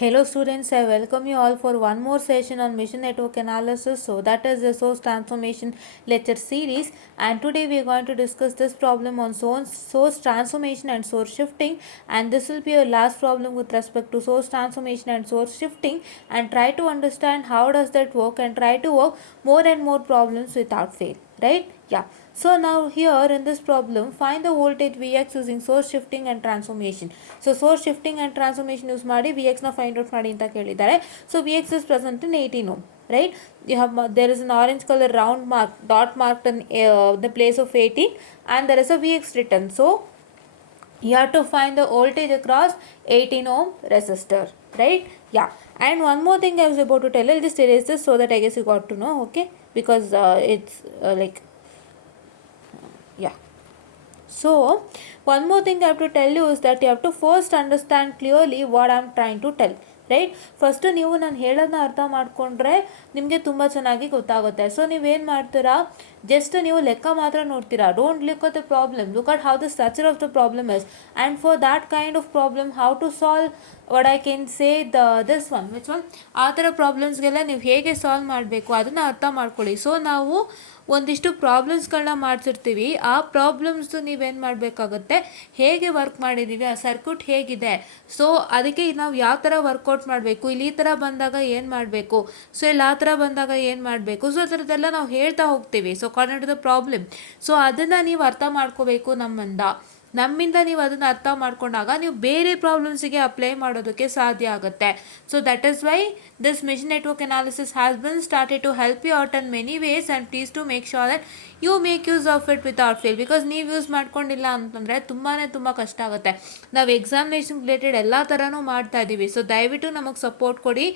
Hello students, I welcome you all for one more session on mission network analysis. So that is the source transformation lecture series, and today we are going to discuss this problem on source transformation and source shifting, and this will be your last problem with respect to source transformation and source shifting, and try to understand how does that work and try to work more and more problems without fail, right? Yeah. So now here in this problem, find the voltage Vx using source shifting and transformation. So source shifting and transformation use ಮಾಡಿ Vx ನ find out ಮಾಡಿ ಅಂತ ಕೇಳಿದ್ದಾರೆ. So Vx is present in 18 ohm, right? You have there is an orange color round mark dot marked in the place of 18, and there is a Vx written. So you have to find the voltage across 18 ohm resistor, right? Yeah. And one more thing I was about to tell, I'll just erase this so that I guess you got to know, okay? Because it's like yeah. So one more thing I have to tell you is that you have to first understand clearly what I'm trying to tell, right. First ನೀವು ನಾನು ಹೇಳೋದನ್ನ ಅರ್ಥ ಮಾಡಿಕೊಂಡ್ರೆ ನಿಮಗೆ ತುಂಬ ಚೆನ್ನಾಗಿ ಗೊತ್ತಾಗುತ್ತೆ. ಸೊ ನೀವೇನು ಮಾಡ್ತೀರಾ, ಜಸ್ಟ್ ನೀವು ಲೆಕ್ಕ ಮಾತ್ರ ನೋಡ್ತೀರಾ. Don't look at the problem, look at how the structure of the problem is, and for that kind of problem how to solve what I can say this one which one, ಆ ಥರ ಪ್ರಾಬ್ಲಮ್ಸ್ಗೆಲ್ಲ ನೀವು ಹೇಗೆ ಸಾಲ್ವ್ ಮಾಡಬೇಕು ಅದನ್ನು ಅರ್ಥ ಮಾಡ್ಕೊಳ್ಳಿ. ಸೊ ನಾವು ಒಂದಿಷ್ಟು ಪ್ರಾಬ್ಲಮ್ಸ್ಗಳನ್ನ ಮಾಡಿಸಿರ್ತೀವಿ, ಆ ಪ್ರಾಬ್ಲಮ್ಸು ನೀವೇನು ಮಾಡಬೇಕಾಗುತ್ತೆ, ಹೇಗೆ ವರ್ಕ್ ಮಾಡಿದ್ದೀವಿ, ಆ ಸರ್ಕ್ಯೂಟ್ ಹೇಗಿದೆ, ಸೊ ಅದಕ್ಕೆ ನಾವು ಯಾವ ಥರ ವರ್ಕೌಟ್ ಮಾಡಬೇಕು, ಇಲ್ಲಿ ಈ ಥರ ಬಂದಾಗ ಏನು ಮಾಡಬೇಕು, ಸೊ ಇಲ್ಲಿ ಆ ಥರ ಬಂದಾಗ ಏನು ಮಾಡಬೇಕು, ಸೊ ಆ ಥರದ್ದೆಲ್ಲ ನಾವು ಹೇಳ್ತಾ ಹೋಗ್ತೀವಿ. So concept the problem, so ಅದನ್ನು ನೀವು ಅರ್ಥ ಮಾಡ್ಕೋಬೇಕು ನಮ್ಮಿಂದ ನೀವು ಅದನ್ನು ಅರ್ಥ ಮಾಡ್ಕೊಂಡಾಗ ನೀವು ಬೇರೆ ಪ್ರಾಬ್ಲಮ್ಸಿಗೆ ಅಪ್ಲೈ ಮಾಡೋದಕ್ಕೆ ಸಾಧ್ಯ ಆಗುತ್ತೆ. So that is why this mission network analysis has been started to help you out in many ways, and please to make sure that you make use of it without fail. Because ನೀವು use ಮಾಡ್ಕೊಂಡಿಲ್ಲ ಅಂತಂದರೆ ತುಂಬ ಕಷ್ಟ ಆಗುತ್ತೆ. ನಾವು examination related ಎಲ್ಲ ಥರನೂ ಮಾಡ್ತಾ ಇದ್ದೀವಿ. ಸೊ ದಯವಿಟ್ಟು ನಮಗೆ ಸಪೋರ್ಟ್ ಕೊಡಿ.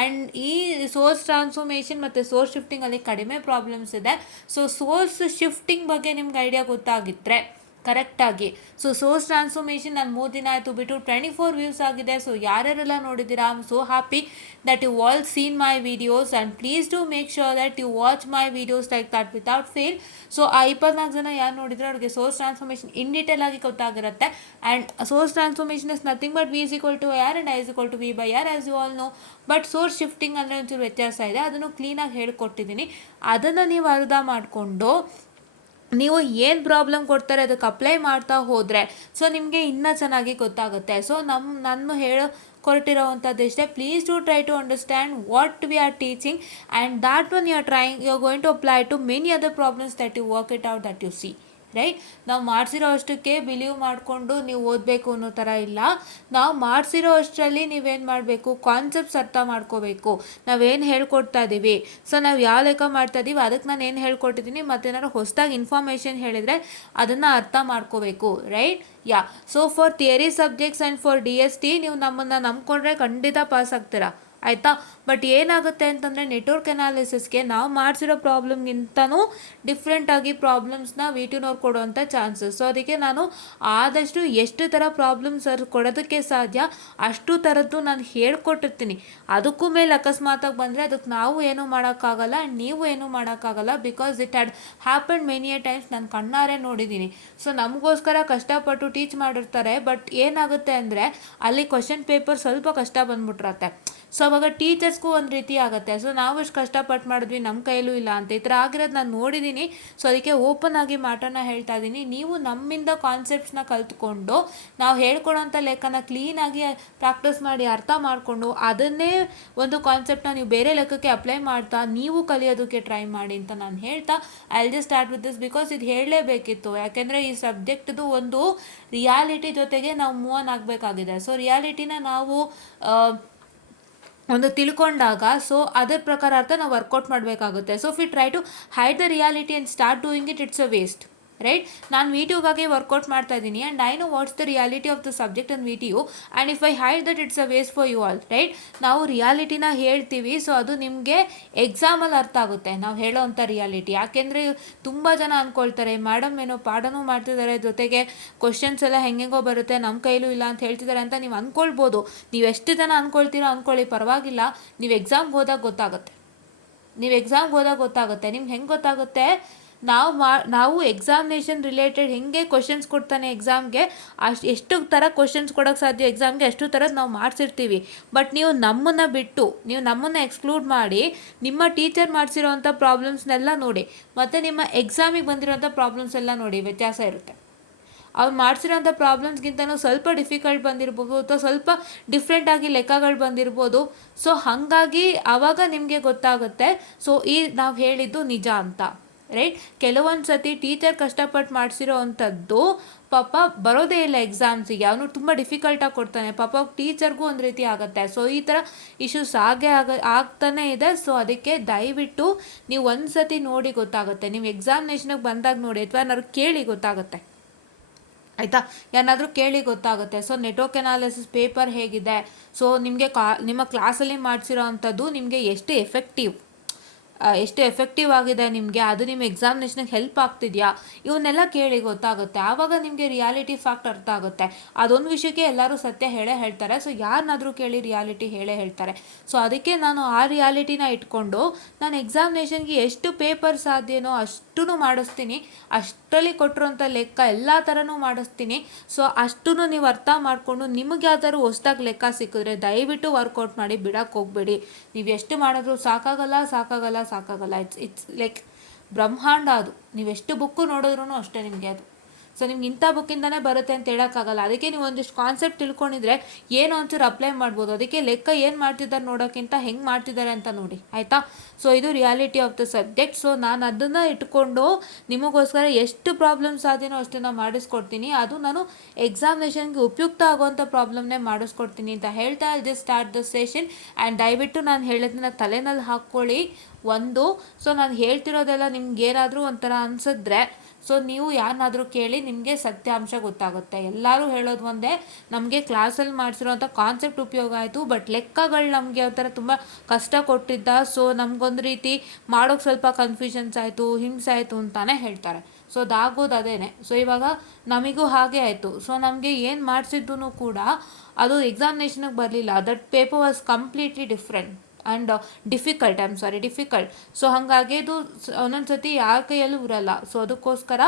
ಆ್ಯಂಡ್ ಈ ಸೋರ್ಸ್ ಟ್ರಾನ್ಸ್ಫಾರ್ಮೇಷನ್ ಮತ್ತು ಸೋರ್ಸ್ ಶಿಫ್ಟಿಂಗಲ್ಲಿ ಕಡಿಮೆ ಪ್ರಾಬ್ಲಮ್ಸ್ ಇದೆ. ಸೊ ಸೋರ್ಸ್ ಶಿಫ್ಟಿಂಗ್ ಬಗ್ಗೆ ನಿಮ್ಗೆ ಐಡಿಯಾ ಗೊತ್ತಾಗಿದ್ದರೆ ಕರೆಕ್ಟಾಗಿ, ಸೊ ಸೋರ್ಸ್ ಟ್ರಾನ್ಸ್ಫಾರ್ಮೇಷನ್ ನಾನು 3 ದಿನ ಆಯಿತು ಬಿಟ್ಟು 24 ವ್ಯೂಸ್ ಆಗಿದೆ. ಸೊ ಯಾರ್ಯಾರೆಲ್ಲ ನೋಡಿದ್ದೀರಾ, I am so happy that you all seen my videos, and please do make sure that you watch my videos like that without fail. So ಆ 24 ಜನ ಯಾರು ನೋಡಿದ್ರೆ ಅವ್ರಿಗೆ ಸೋರ್ಸ್ ಟ್ರಾನ್ಸ್ಫಾರ್ಮೇಷನ್ ಇನ್ ಡೀಟೇಲ್ ಆಗಿ ಗೊತ್ತಾಗಿರುತ್ತೆ. And source transformation is nothing but V is equal to R and I is equal to V by R as you all know. But source shifting ಅಂದರೆ ಒಂಚೂರು ವ್ಯತ್ಯಾಸ ಇದೆ, ಅದನ್ನು ಕ್ಲೀನಾಗಿ ಹೇಳ್ಕೊಟ್ಟಿದ್ದೀನಿ. ಅದನ್ನು ನೀವು ಅರ್ಥ ಮಾಡಿಕೊಂಡು ನೀವು ಏನು ಪ್ರಾಬ್ಲಮ್ ಕೊಡ್ತಾರೆ ಅದಕ್ಕೆ ಅಪ್ಲೈ ಮಾಡ್ತಾ ಹೋದರೆ ಸೊ ನಿಮಗೆ ಇನ್ನೂ ಚೆನ್ನಾಗಿ ಗೊತ್ತಾಗುತ್ತೆ. ಸೊ ನಾನು ಕೊಟ್ಟಿರೋವಂಥದ್ದು ಇಷ್ಟೇ. Please to try to understand what we are teaching, and that one you are trying you are going to apply to many other problems that you work it out that you see, right. ನಾವು ಮಾಡಿಸಿರೋ ಅಷ್ಟಕ್ಕೆ ಬಿಲೀವ್ ಮಾಡಿಕೊಂಡು ನೀವು ಓದಬೇಕು ಅನ್ನೋ ಥರ ಇಲ್ಲ. ನಾವು ಮಾಡಿಸಿರೋ ಅಷ್ಟರಲ್ಲಿ ನೀವೇನು ಮಾಡಬೇಕು, ಕಾನ್ಸೆಪ್ಟ್ಸ್ ಅರ್ಥ ಮಾಡ್ಕೋಬೇಕು. ನಾವೇನು ಹೇಳ್ಕೊಡ್ತಾ ಇದ್ದೀವಿ, ಸೊ ನಾವು ಯಾವ ಲೆಕ್ಕ ಮಾಡ್ತಾ ಇದ್ದೀವಿ ಅದಕ್ಕೆ ನಾನು ಏನು ಹೇಳ್ಕೊಟ್ಟಿದ್ದೀನಿ, ಮತ್ತೇನಾದ್ರು ಹೊಸದಾಗಿ ಇನ್ಫಾರ್ಮೇಷನ್ ಹೇಳಿದರೆ ಅದನ್ನು ಅರ್ಥ ಮಾಡ್ಕೋಬೇಕು, right. Yeah. So for theory subjects and for DST ನೀವು ನಮ್ಮನ್ನು ನಂಬ್ಕೊಂಡ್ರೆ ಖಂಡಿತ ಪಾಸ್ ಆಗ್ತೀರಾ, ಆಯಿತಾ. ಬಟ್ ಏನಾಗುತ್ತೆ ಅಂತಂದರೆ ನೆಟ್ವರ್ಕ್ ಅನಾಲಿಸಿಸ್ಗೆ ನಾವು ಮಾಡಿಸಿರೋ ಪ್ರಾಬ್ಲಮ್ಗಿಂತನೂ ಡಿಫ್ರೆಂಟಾಗಿ ಪ್ರಾಬ್ಲಮ್ಸ್ನ V2ನವ್ರು ಕೊಡುವಂಥ ಚಾನ್ಸಸ್. ಸೊ ಅದಕ್ಕೆ ನಾನು ಆದಷ್ಟು ಎಷ್ಟು ಥರ ಪ್ರಾಬ್ಲಮ್ಸ್ ಅವ್ರು ಕೊಡೋದಕ್ಕೆ ಸಾಧ್ಯ ಅಷ್ಟು ಥರದ್ದು ನಾನು ಹೇಳ್ಕೊಟ್ಟಿರ್ತೀನಿ. ಅದಕ್ಕೂ ಮೇಲೆ ಅಕಸ್ಮಾತಾಗಿ ಬಂದರೆ ಅದಕ್ಕೆ ನಾವು ಏನೂ ಮಾಡೋಕ್ಕಾಗಲ್ಲ ಆ್ಯಂಡ್ ನೀವು ಏನೂ ಮಾಡೋಕ್ಕಾಗಲ್ಲ. Because it had happen many A times, ನಾನು ಕಣ್ಣಾರೆ ನೋಡಿದ್ದೀನಿ. ಸೊ ನಮಗೋಸ್ಕರ ಕಷ್ಟಪಟ್ಟು ಟೀಚ್ ಮಾಡಿರ್ತಾರೆ, ಬಟ್ ಏನಾಗುತ್ತೆ ಅಂದರೆ ಅಲ್ಲಿ ಕ್ವಶನ್ ಪೇಪರ್ ಸ್ವಲ್ಪ ಕಷ್ಟ ಬಂದ್ಬಿಟ್ರತ್ತೆ. ಸೊ ಅವಾಗ ಟೀಚರ್ಸ್ಗೂ ಒಂದು ರೀತಿ ಆಗುತ್ತೆ, ಸೊ ನಾವು ಎಷ್ಟು ಕಷ್ಟಪಟ್ಟು ಮಾಡಿದ್ವಿ ನಮ್ಮ ಕೈಲೂ ಇಲ್ಲ ಅಂತ ಈ ಥರ ಆಗಿರೋದು ನಾನು ನೋಡಿದ್ದೀನಿ. ಸೊ ಅದಕ್ಕೆ ಓಪನ್ ಆಗಿ ಮಾಟನ್ನು ಹೇಳ್ತಾ ಇದ್ದೀನಿ. ನೀವು ನಮ್ಮಿಂದ ಕಾನ್ಸೆಪ್ಟ್ಸ್ನ ಕಲ್ತ್ಕೊಂಡು ನಾವು ಹೇಳ್ಕೊಡೋಂಥ ಲೆಕ್ಕನ ಕ್ಲೀನಾಗಿ ಪ್ರಾಕ್ಟೀಸ್ ಮಾಡಿ ಅರ್ಥ ಮಾಡಿಕೊಂಡು ಅದನ್ನೇ ಒಂದು ಕಾನ್ಸೆಪ್ಟನ್ನ ನೀವು ಬೇರೆ ಲೆಕ್ಕಕ್ಕೆ ಅಪ್ಲೈ ಮಾಡ್ತಾ ನೀವು ಕಲಿಯೋದಕ್ಕೆ ಟ್ರೈ ಮಾಡಿ ಅಂತ ನಾನು ಹೇಳ್ತಾ I will just start with this, because ಇದು ಹೇಳಲೇಬೇಕಿತ್ತು. ಯಾಕೆಂದರೆ ಈ ಸಬ್ಜೆಕ್ಟ್ದು ಒಂದು ರಿಯಾಲಿಟಿ ಜೊತೆಗೆ ನಾವು ಮೂವ್ ಆನ್ ಆಗಬೇಕಾಗಿದೆ. ಸೊ ರಿಯಾಲಿಟಿನ ನಾವು ಒಂದು ತಿಳ್ಕೊಂಡಾಗ ಸೊ ಅದರ ಪ್ರಕಾರ ಅರ್ಥ ನಾವು ವರ್ಕೌಟ್ ಮಾಡಬೇಕಾಗುತ್ತೆ. So if you try to hide the reality and start doing it's a waste, right. ನಾನು V2ಗಾಗಿ ವರ್ಕೌಟ್ ಮಾಡ್ತಾ ಇದ್ದೀನಿ and I know what's the reality of the subject in VTU, and if I hide that it's a waste for you all, right. ನಾವು ರಿಯಾಲಿಟಿನ ಹೇಳ್ತೀವಿ, ಸೊ ಅದು ನಿಮಗೆ ಎಕ್ಸಾಮಲ್ಲಿ ಅರ್ಥ ಆಗುತ್ತೆ ನಾವು ಹೇಳೋ ಅಂಥ ರಿಯಾಲಿಟಿ. ಯಾಕೆಂದರೆ ತುಂಬ ಜನ ಅಂದ್ಕೊಳ್ತಾರೆ ಮೇಡಮ್ ಏನೋ ಪಾಠನೂ ಮಾಡ್ತಿದ್ದಾರೆ ಜೊತೆಗೆ ಕ್ವಶನ್ಸ್ ಎಲ್ಲ ಹೆಂಗೆಂಗೋ ಬರುತ್ತೆ ನಮ್ಮ ಕೈಲೂ ಇಲ್ಲ ಅಂತ ಹೇಳ್ತಿದ್ದಾರೆ ಅಂತ ನೀವು ಅಂದ್ಕೊಳ್ಬೋದು. ನೀವು ಎಷ್ಟು ಜನ ಅಂದ್ಕೊಳ್ತೀರೋ ಅಂದ್ಕೊಳ್ಳಿ, ಪರವಾಗಿಲ್ಲ. ನೀವು ಎಕ್ಸಾಮ್ಗೆ ಹೋದಾಗ ಗೊತ್ತಾಗುತ್ತೆ. ನಿಮ್ಗೆ ಹೆಂಗೆ ಗೊತ್ತಾಗುತ್ತೆ, ನಾವು ಎಕ್ಸಾಮಿನೇಷನ್ ರಿಲೇಟೆಡ್ ಹೆಂಗೆ ಕ್ವಶನ್ಸ್ ಕೊಡ್ತಾನೆ ಎಕ್ಸಾಮ್ಗೆ ಎಷ್ಟು ಥರ ಕ್ವಶನ್ಸ್ ಕೊಡೋಕ್ಕೆ ಸಾಧ್ಯ ಎಕ್ಸಾಮ್ಗೆ ಅಷ್ಟು ಥರದ್ದು ನಾವು ಮಾಡಿಸಿರ್ತೀವಿ. ಬಟ್ ನೀವು ನಮ್ಮನ್ನು ಬಿಟ್ಟು ನೀವು ನಮ್ಮನ್ನು ಎಕ್ಸ್ಕ್ಲೂಡ್ ಮಾಡಿ ನಿಮ್ಮ ಟೀಚರ್ ಮಾಡಿಸಿರೋವಂಥ ಪ್ರಾಬ್ಲಮ್ಸ್ನೆಲ್ಲ ನೋಡಿ ಮತ್ತು ನಿಮ್ಮ ಎಕ್ಸಾಮಿಗೆ ಬಂದಿರೋಂಥ ಪ್ರಾಬ್ಲಮ್ಸ್ ಎಲ್ಲ ನೋಡಿ, ವ್ಯತ್ಯಾಸ ಇರುತ್ತೆ. ಅವ್ರು ಮಾಡಿಸಿರೋಂಥ ಪ್ರಾಬ್ಲಮ್ಸ್ಗಿಂತನೂ ಸ್ವಲ್ಪ ಡಿಫಿಕಲ್ಟ್ ಬಂದಿರ್ಬೋದು ಅಥವಾ ಸ್ವಲ್ಪ ಡಿಫ್ರೆಂಟಾಗಿ ಲೆಕ್ಕಗಳು ಬಂದಿರ್ಬೋದು. ಸೊ ಹಾಗಾಗಿ ಆವಾಗ ನಿಮಗೆ ಗೊತ್ತಾಗುತ್ತೆ ನಾವು ಹೇಳಿದ್ದು ನಿಜ ಅಂತ, ರೈಟ್. ಕೆಲವೊಂದು ಸತಿ ಟೀಚರ್ ಕಷ್ಟಪಟ್ಟು ಮಾಡಿಸಿರೋ ಅಂಥದ್ದು ಪಾಪ ಬರೋದೇ ಇಲ್ಲ ಎಕ್ಸಾಮ್ಸಿಗೆ, ಅವನು ತುಂಬ ಡಿಫಿಕಲ್ಟಾಗಿ ಕೊಡ್ತಾನೆ, ಪಾಪ ಟೀಚರ್ಗೂ ಒಂದು ರೀತಿ ಆಗುತ್ತೆ. ಸೊ ಈ ಥರ ಇಶ್ಯೂಸ್ ಆಗ್ತಾನೆ ಇದೆ. ಸೊ ಅದಕ್ಕೆ ದಯವಿಟ್ಟು ನೀವು ಒಂದು ಸತಿ ನೋಡಿ ಗೊತ್ತಾಗುತ್ತೆ, ನೀವು ಎಕ್ಸಾಮಿನೇಷನಿಗೆ ಬಂದಾಗ ನೋಡಿ ಅಥವಾ ಏನಾದ್ರು ಕೇಳಿ ಗೊತ್ತಾಗುತ್ತೆ, ಆಯಿತಾ. ಏನಾದರೂ ಕೇಳಿ ಗೊತ್ತಾಗುತ್ತೆ. ಸೊ ನೆಟ್ವರ್ಕ್ ಅನಾಲಿಸಿಸ್ ಪೇಪರ್ ಹೇಗಿದೆ, ಸೊ ನಿಮಗೆ ನಿಮ್ಮ ಕ್ಲಾಸಲ್ಲಿ ಮಾಡಿಸಿರೋ ಅಂಥದ್ದು ನಿಮಗೆ ಎಷ್ಟು ಎಫೆಕ್ಟಿವ್ ಆಗಿದೆ, ನಿಮಗೆ ಅದು ನಿಮ್ಮ ಎಕ್ಸಾಮಿನೇಷನ್ಗೆ ಹೆಲ್ಪ್ ಆಗ್ತಿದೆಯಾ, ಇವನ್ನೆಲ್ಲ ಕೇಳಿ ಗೊತ್ತಾಗುತ್ತೆ. ಆವಾಗ ನಿಮಗೆ ರಿಯಾಲಿಟಿ ಫ್ಯಾಕ್ಟ್ ಅರ್ಥ ಆಗುತ್ತೆ. ಅದೊಂದು ವಿಷಯಕ್ಕೆ ಎಲ್ಲರೂ ಸತ್ಯ ಹೇಳೇ ಹೇಳ್ತಾರೆ. ಸೊ ಯಾರನ್ನಾದರೂ ಕೇಳಿ ರಿಯಾಲಿಟಿ ಹೇಳೇ ಹೇಳ್ತಾರೆ. ಸೊ ಅದಕ್ಕೆ ನಾನು ಆ ರಿಯಾಲಿಟಿನ ಇಟ್ಕೊಂಡು ನಾನು ಎಕ್ಸಾಮಿನೇಷನ್ಗೆ ಎಷ್ಟು ಪೇಪರ್ ಸಾಧ್ಯನೋ ಅಷ್ಟು ಮಾಡಿಸ್ತೀನಿ. ಅಷ್ಟರಲ್ಲಿ ಕೊಟ್ಟಿರೋಂಥ ಲೆಕ್ಕ ಎಲ್ಲ ಥರನೂ ಮಾಡಿಸ್ತೀನಿ. ಸೊ ಅಷ್ಟೂ ನೀವು ಅರ್ಥ ಮಾಡಿಕೊಂಡು ನಿಮಗೆ ಯಾವ್ದಾದ್ರು ಹೊಸ್ದಾಗಿ ಲೆಕ್ಕ ಸಿಕ್ಕಿದ್ರೆ ದಯವಿಟ್ಟು ವರ್ಕೌಟ್ ಮಾಡಿ, ಬಿಡೋಕ್ಕೆ ಹೋಗಬೇಡಿ. ನೀವು ಎಷ್ಟು ಮಾಡಿದ್ರು ಸಾಕಾಗಲ್ಲ. ಇಟ್ಸ್ ಲೈಕ್ ಬ್ರಹ್ಮಾಂಡ ಅದು. ನೀವೆಷ್ಟು ಬುಕ್ಕು ನೋಡಿದ್ರೂ ಅಷ್ಟೇ ನಿಮಗೆ ಅದು. ಸೊ ನಿಮ್ಗೆ ಇಂಥ ಬುಕ್ಕಿಂದನೇ ಬರುತ್ತೆ ಅಂತ ಹೇಳೋಕ್ಕಾಗಲ್ಲ. ಅದಕ್ಕೆ ನೀವು ಒಂದಿಷ್ಟು ಕಾನ್ಸೆಪ್ಟ್ ತಿಳ್ಕೊಂಡಿದ್ರೆ ಏನೋ ಒಂಚೂರು ಅಪ್ಲೈ ಮಾಡ್ಬೋದು. ಅದಕ್ಕೆ ಲೆಕ್ಕ ಏನು ಮಾಡ್ತಿದ್ದಾರೆ ನೋಡೋಕ್ಕಿಂತ ಹೆಂಗೆ ಮಾಡ್ತಿದ್ದಾರೆ ಅಂತ ನೋಡಿ, ಆಯಿತಾ. ಸೊ ಇದು reality of the subject. So ನಾನು ಅದನ್ನು ಇಟ್ಕೊಂಡು ನಿಮಗೋಸ್ಕರ ಎಷ್ಟು ಪ್ರಾಬ್ಲಮ್ಸ್ ಆದೇನೋ ಅಷ್ಟನ್ನು ಮಾಡಿಸ್ಕೊಡ್ತೀನಿ. ಅದು ನಾನು ಎಕ್ಸಾಮಿನೇಷನ್ಗೆ ಉಪಯುಕ್ತ ಆಗುವಂಥ ಪ್ರಾಬ್ಲಮ್ನೇ ಮಾಡಿಸ್ಕೊಡ್ತೀನಿ ಅಂತ ಹೇಳ್ತಾ just start the session. And ದಯವಿಟ್ಟು ನಾನು ಹೇಳೋದನ್ನ ತಲೆನಲ್ಲಿ ಹಾಕ್ಕೊಳ್ಳಿ. ಸೊ ನಾನು ಹೇಳ್ತಿರೋದೆಲ್ಲ ನಿಮ್ಗೆ ಏನಾದರೂ ಒಂಥರ ಅನಿಸಿದ್ರೆ ಸೊ ನೀವು ಯಾರನ್ನಾದರೂ ಕೇಳಿ, ನಿಮಗೆ ಸತ್ಯಾಂಶ ಗೊತ್ತಾಗುತ್ತೆ. ಎಲ್ಲರೂ ಹೇಳೋದು ಒಂದೇ, ನಮಗೆ ಕ್ಲಾಸಲ್ಲಿ ಮಾಡಿಸಿರೋಂಥ ಕಾನ್ಸೆಪ್ಟ್ ಉಪಯೋಗ ಆಯಿತು, ಬಟ್ ಲೆಕ್ಕಗಳು ನಮಗೆ ಒಂಥರ ತುಂಬ ಕಷ್ಟ ಕೊಟ್ಟಿದ್ದ. ಸೊ ನಮಗೊಂದು ರೀತಿ ಮಾಡೋಕ್ಕೆ ಸ್ವಲ್ಪ ಕನ್ಫ್ಯೂಷನ್ಸ್ ಆಯಿತು, ಹಿಂಸೆ ಆಯಿತು ಅಂತಾನೆ ಹೇಳ್ತಾರೆ. ಸೊ ಅದಾಗೋದು ಅದೇನೆ. ಸೊ ಇವಾಗ ನಮಗೂ ಹಾಗೆ ಆಯಿತು. ಸೊ ನಮಗೆ ಏನು ಮಾಡಿಸಿದ್ದು ಕೂಡ ಅದು ಎಕ್ಸಾಮಿನೇಷನಿಗೆ ಬರಲಿಲ್ಲ. That paper was completely different and difficult. So ಹಾಗಾಗಿ ಇದು ಒಂದೊಂದು ಸತಿ ಯಾರ ಕೈಯಲ್ಲೂ ಇರಲ್ಲ. ಸೊ ಅದಕ್ಕೋಸ್ಕರ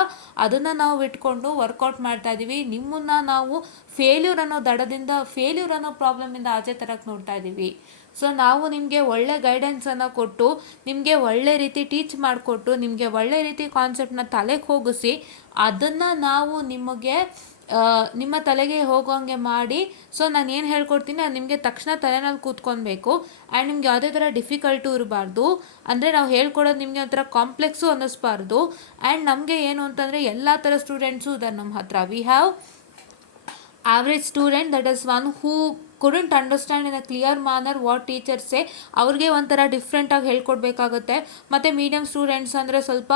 ಅದನ್ನು ನಾವು ಇಟ್ಕೊಂಡು ವರ್ಕೌಟ್ ಮಾಡ್ತಾ ಇದ್ದೀವಿ. ನಿಮ್ಮನ್ನು ನಾವು ಫೇಲ್ಯೂರ್ ಅನ್ನೋ ಪ್ರಾಬ್ಲಮಿಂದ ಆಚೆ ತರಕ್ಕೆ ನೋಡ್ತಾ ಇದ್ದೀವಿ. ಸೊ ನಾವು ನಿಮಗೆ ಒಳ್ಳೆ ಗೈಡೆನ್ಸನ್ನು ಕೊಟ್ಟು, ನಿಮಗೆ ಒಳ್ಳೆ ರೀತಿ ಟೀಚ್ ಮಾಡಿಕೊಟ್ಟು, ನಿಮಗೆ ಒಳ್ಳೆ ರೀತಿ ಕಾನ್ಸೆಪ್ಟನ್ನ ತಲೆಗೆ ಹೋಗಿಸಿ, ಅದನ್ನು ನಾವು ನಿಮ್ಮ ತಲೆಗೆ ಹೋಗೋಂಗೆ ಮಾಡಿ, ಸೊ ನಾನು ಏನು ಹೇಳ್ಕೊಡ್ತೀನಿ ಅದು ನಿಮಗೆ ತಕ್ಷಣ ತಲೆನಲ್ಲಿ ಕೂತ್ಕೊಳ್ಬೇಕು. ಆ್ಯಂಡ್ ನಿಮ್ಗೆ ಯಾವುದೇ ಥರ ಡಿಫಿಕಲ್ಟು ಇರಬಾರ್ದು. ಅಂದರೆ ನಾವು ಹೇಳ್ಕೊಡೋದು ನಿಮಗೆ ಒಂಥರ ಕಾಂಪ್ಲೆಕ್ಸು ಅನ್ನಿಸ್ಬಾರ್ದು. ಆ್ಯಂಡ್ ನಮಗೆ ಏನು ಅಂತಂದರೆ ಎಲ್ಲ ಥರ ಸ್ಟೂಡೆಂಟ್ಸು ಇದ್ದಾರೆ ನಮ್ಮ ಹತ್ರ. We have average student, that is one who couldn't understand in a clear manner what teachers say. ಅವ್ರಿಗೆ ಒಂಥರ ಡಿಫ್ರೆಂಟಾಗಿ ಹೇಳ್ಕೊಡ್ಬೇಕಾಗುತ್ತೆ. ಮತ್ತು ಮೀಡಿಯಮ್ ಸ್ಟೂಡೆಂಟ್ಸ್ ಅಂದರೆ ಸ್ವಲ್ಪ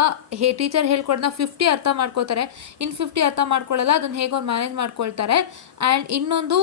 ಟೀಚರ್ ಹೇಳ್ಕೊಡೋದನ್ನ 50 ಅರ್ಥ ಮಾಡ್ಕೋತಾರೆ, 50 ಅರ್ಥ ಮಾಡ್ಕೊಳ್ಳಲ್ಲ, ಅದನ್ನು ಹೇಗೋ ಮ್ಯಾನೇಜ್ ಮಾಡ್ಕೊಳ್ತಾರೆ. ಆ್ಯಂಡ್ ಇನ್ನೊಂದು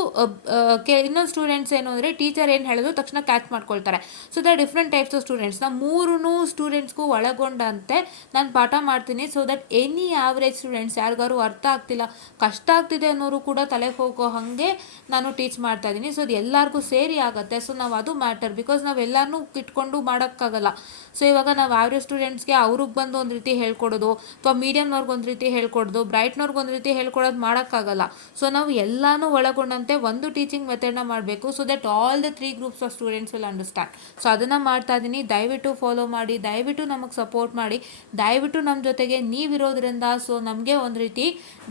ಸ್ಟೂಡೆಂಟ್ಸ್ ಏನು ಅಂದರೆ ಟೀಚರ್ ಏನು ಹೇಳಿದ್ರು ತಕ್ಷಣ ಕ್ಯಾಚ್ ಮಾಡ್ಕೊಳ್ತಾರೆ. So the different types of students. ನಾವು ಮೂರೂ ಸ್ಟೂಡೆಂಟ್ಸ್ಗೂ ಒಳಗೊಂಡಂತೆ ನಾನು ಪಾಠ ಮಾಡ್ತೀನಿ. So that any average students ಯಾರಿಗಾರು ಅರ್ಥ ಆಗ್ತಿಲ್ಲ, ಕಷ್ಟ ಆಗ್ತಿದೆ ಅನ್ನೋರು ಕೂಡ ತಲೆಗೆ ಹೋಗೋ ಹಾಗೆ ನಾನು ಟೀಚ್ ಮಾಡ್ತಾ ಇದ್ದೀನಿ. ಸೊ ಅದು ಎಲ್ಲರಿಗೂ ಸೇರಿ ಆಗುತ್ತೆ. ಸೊ ನಾವು ಅದು ಮ್ಯಾಟರ್, ಬಿಕಾಸ್ ನಾವು ಎಲ್ಲರನ್ನೂ ಇಟ್ಕೊಂಡು ಮಾಡೋಕ್ಕಾಗಲ್ಲ. ಸೊ ಇವಾಗ ನಾವು ಆವ್ರೇಜ್ ಸ್ಟೂಡೆಂಟ್ಸ್ಗೆ ಅವ್ರಿಗೆ ಬಂದು ಒಂದು ರೀತಿ ಹೇಳ್ಕೊಡೋದು, ಅಥವಾ ಮೀಡಿಯಮ್ನವ್ರಿಗೆ ಒಂದು ರೀತಿ ಹೇಳ್ಕೊಡೋದು, ಬ್ರೈಟ್ನವ್ರಿಗೆ ಒಂದು ರೀತಿ ಹೇಳ್ಕೊಡೋದು ಮಾಡೋಕ್ಕಾಗಲ್ಲ. ಸೊ ನಾವು ಎಲ್ಲನೂ ಒಳಗೊಂಡಂತೆ ಒಂದು ಟೀಚಿಂಗ್ ಮೆಥಡ್ನ ಮಾಡಬೇಕು. So that all the 3 groups of students will understand. So ಅದನ್ನು ಮಾಡ್ತಾ ಇದ್ದೀನಿ. ದಯವಿಟ್ಟು ಫಾಲೋ ಮಾಡಿ, ದಯವಿಟ್ಟು ನಮಗೆ ಸಪೋರ್ಟ್ ಮಾಡಿ, ದಯವಿಟ್ಟು ನಮ್ಮ ಜೊತೆಗೆ ನೀವಿರೋದ್ರಿಂದ ಸೊ ನಮಗೆ ಒಂದು ರೀತಿ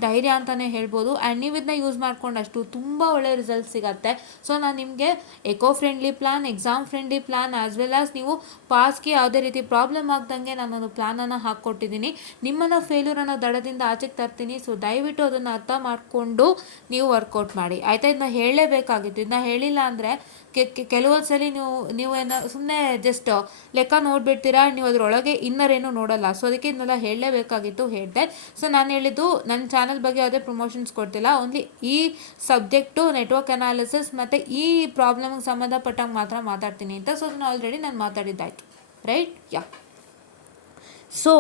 ಧೈರ್ಯ ಅಂತಲೇ ಹೇಳ್ಬೋದು. ಆ್ಯಂಡ್ ನೀವು ಇದನ್ನ ಯೂಸ್ ಮಾಡ್ಕೊಂಡಷ್ಟು ತುಂಬ ಒಳ್ಳೆ ರಿಸಲ್ಟ್ ಸಿಗುತ್ತೆ. ಸೊ ನಾನು ನಿಮಗೆ eco friendly plan, exam friendly plan, as well as ನೀವು ಪಾಸ್ಗೆ ಯಾವುದೇ ರೀತಿ ಪ್ರಾಬ್ಲಮ್ ಆಗ್ದಂಗೆ ನಾನೊಂದು ಪ್ಲಾನನ್ನು ಹಾಕ್ಕೊಟ್ಟಿದ್ದೀನಿ. ನಿಮ್ಮನ್ನು ಫೇಲ್ಯೂರ್ ಅನ್ನೋ ದಡದಿಂದ ಆಚೆಗೆ ತರ್ತೀನಿ. ಸೊ ದಯವಿಟ್ಟು ಅದನ್ನು ಅರ್ಥ ಮಾಡಿಕೊಂಡು ನೀವು ವರ್ಕೌಟ್ ಮಾಡಿ, ಆಯಿತಾ. ಇದನ್ನ ಹೇಳಲೇಬೇಕಾಗಿತ್ತು. ಇದನ್ನ ಹೇಳಿಲ್ಲ ಅಂದರೆ ಕೆಲವೊಂದು ಸಲ ನೀವು ಏನೋ ಸುಮ್ಮನೆ ಜಸ್ಟ್ ಲೆಕ್ಕ ನೋಡಿಬಿಡ್ತೀರಾ, ನೀವು ಅದರೊಳಗೆ ಇನ್ನರೇನು ನೋಡಲ್ಲ. ಸೊ ಅದಕ್ಕೆ ಇದನ್ನೆಲ್ಲ ಹೇಳಲೇಬೇಕಾಗಿತ್ತು, ಹೇಳಿದೆ. ಸೊ ನಾನು ಹೇಳಿದ್ದು ನನ್ನ ಚಾನಲ್ ಬಗ್ಗೆ ಯಾವುದೇ ಪ್ರಮೋಷನ್ಸ್ ಕೊಡ್ತಿಲ್ಲ, ಓನ್ಲಿ ಈ ಸಬ್ಜೆಕ್ಟು ನೆಟ್ವರ್ಕ್ ಅನಾಲಿಸಿಸ್ ಮತ್ತು ಈ ಪ್ರಾಬ್ಲಮ್ಗೆ ಸಂಬಂಧಪಟ್ಟಂಗೆ ಮಾತ್ರ ಮಾತಾಡ್ತೀನಿ ಅಂತ. ಸೊ ಅದನ್ನು ಆಲ್ರೆಡಿ ನಾನು ಮಾತಾಡಿದ್ದಾಯಿತು, right. Yeah. So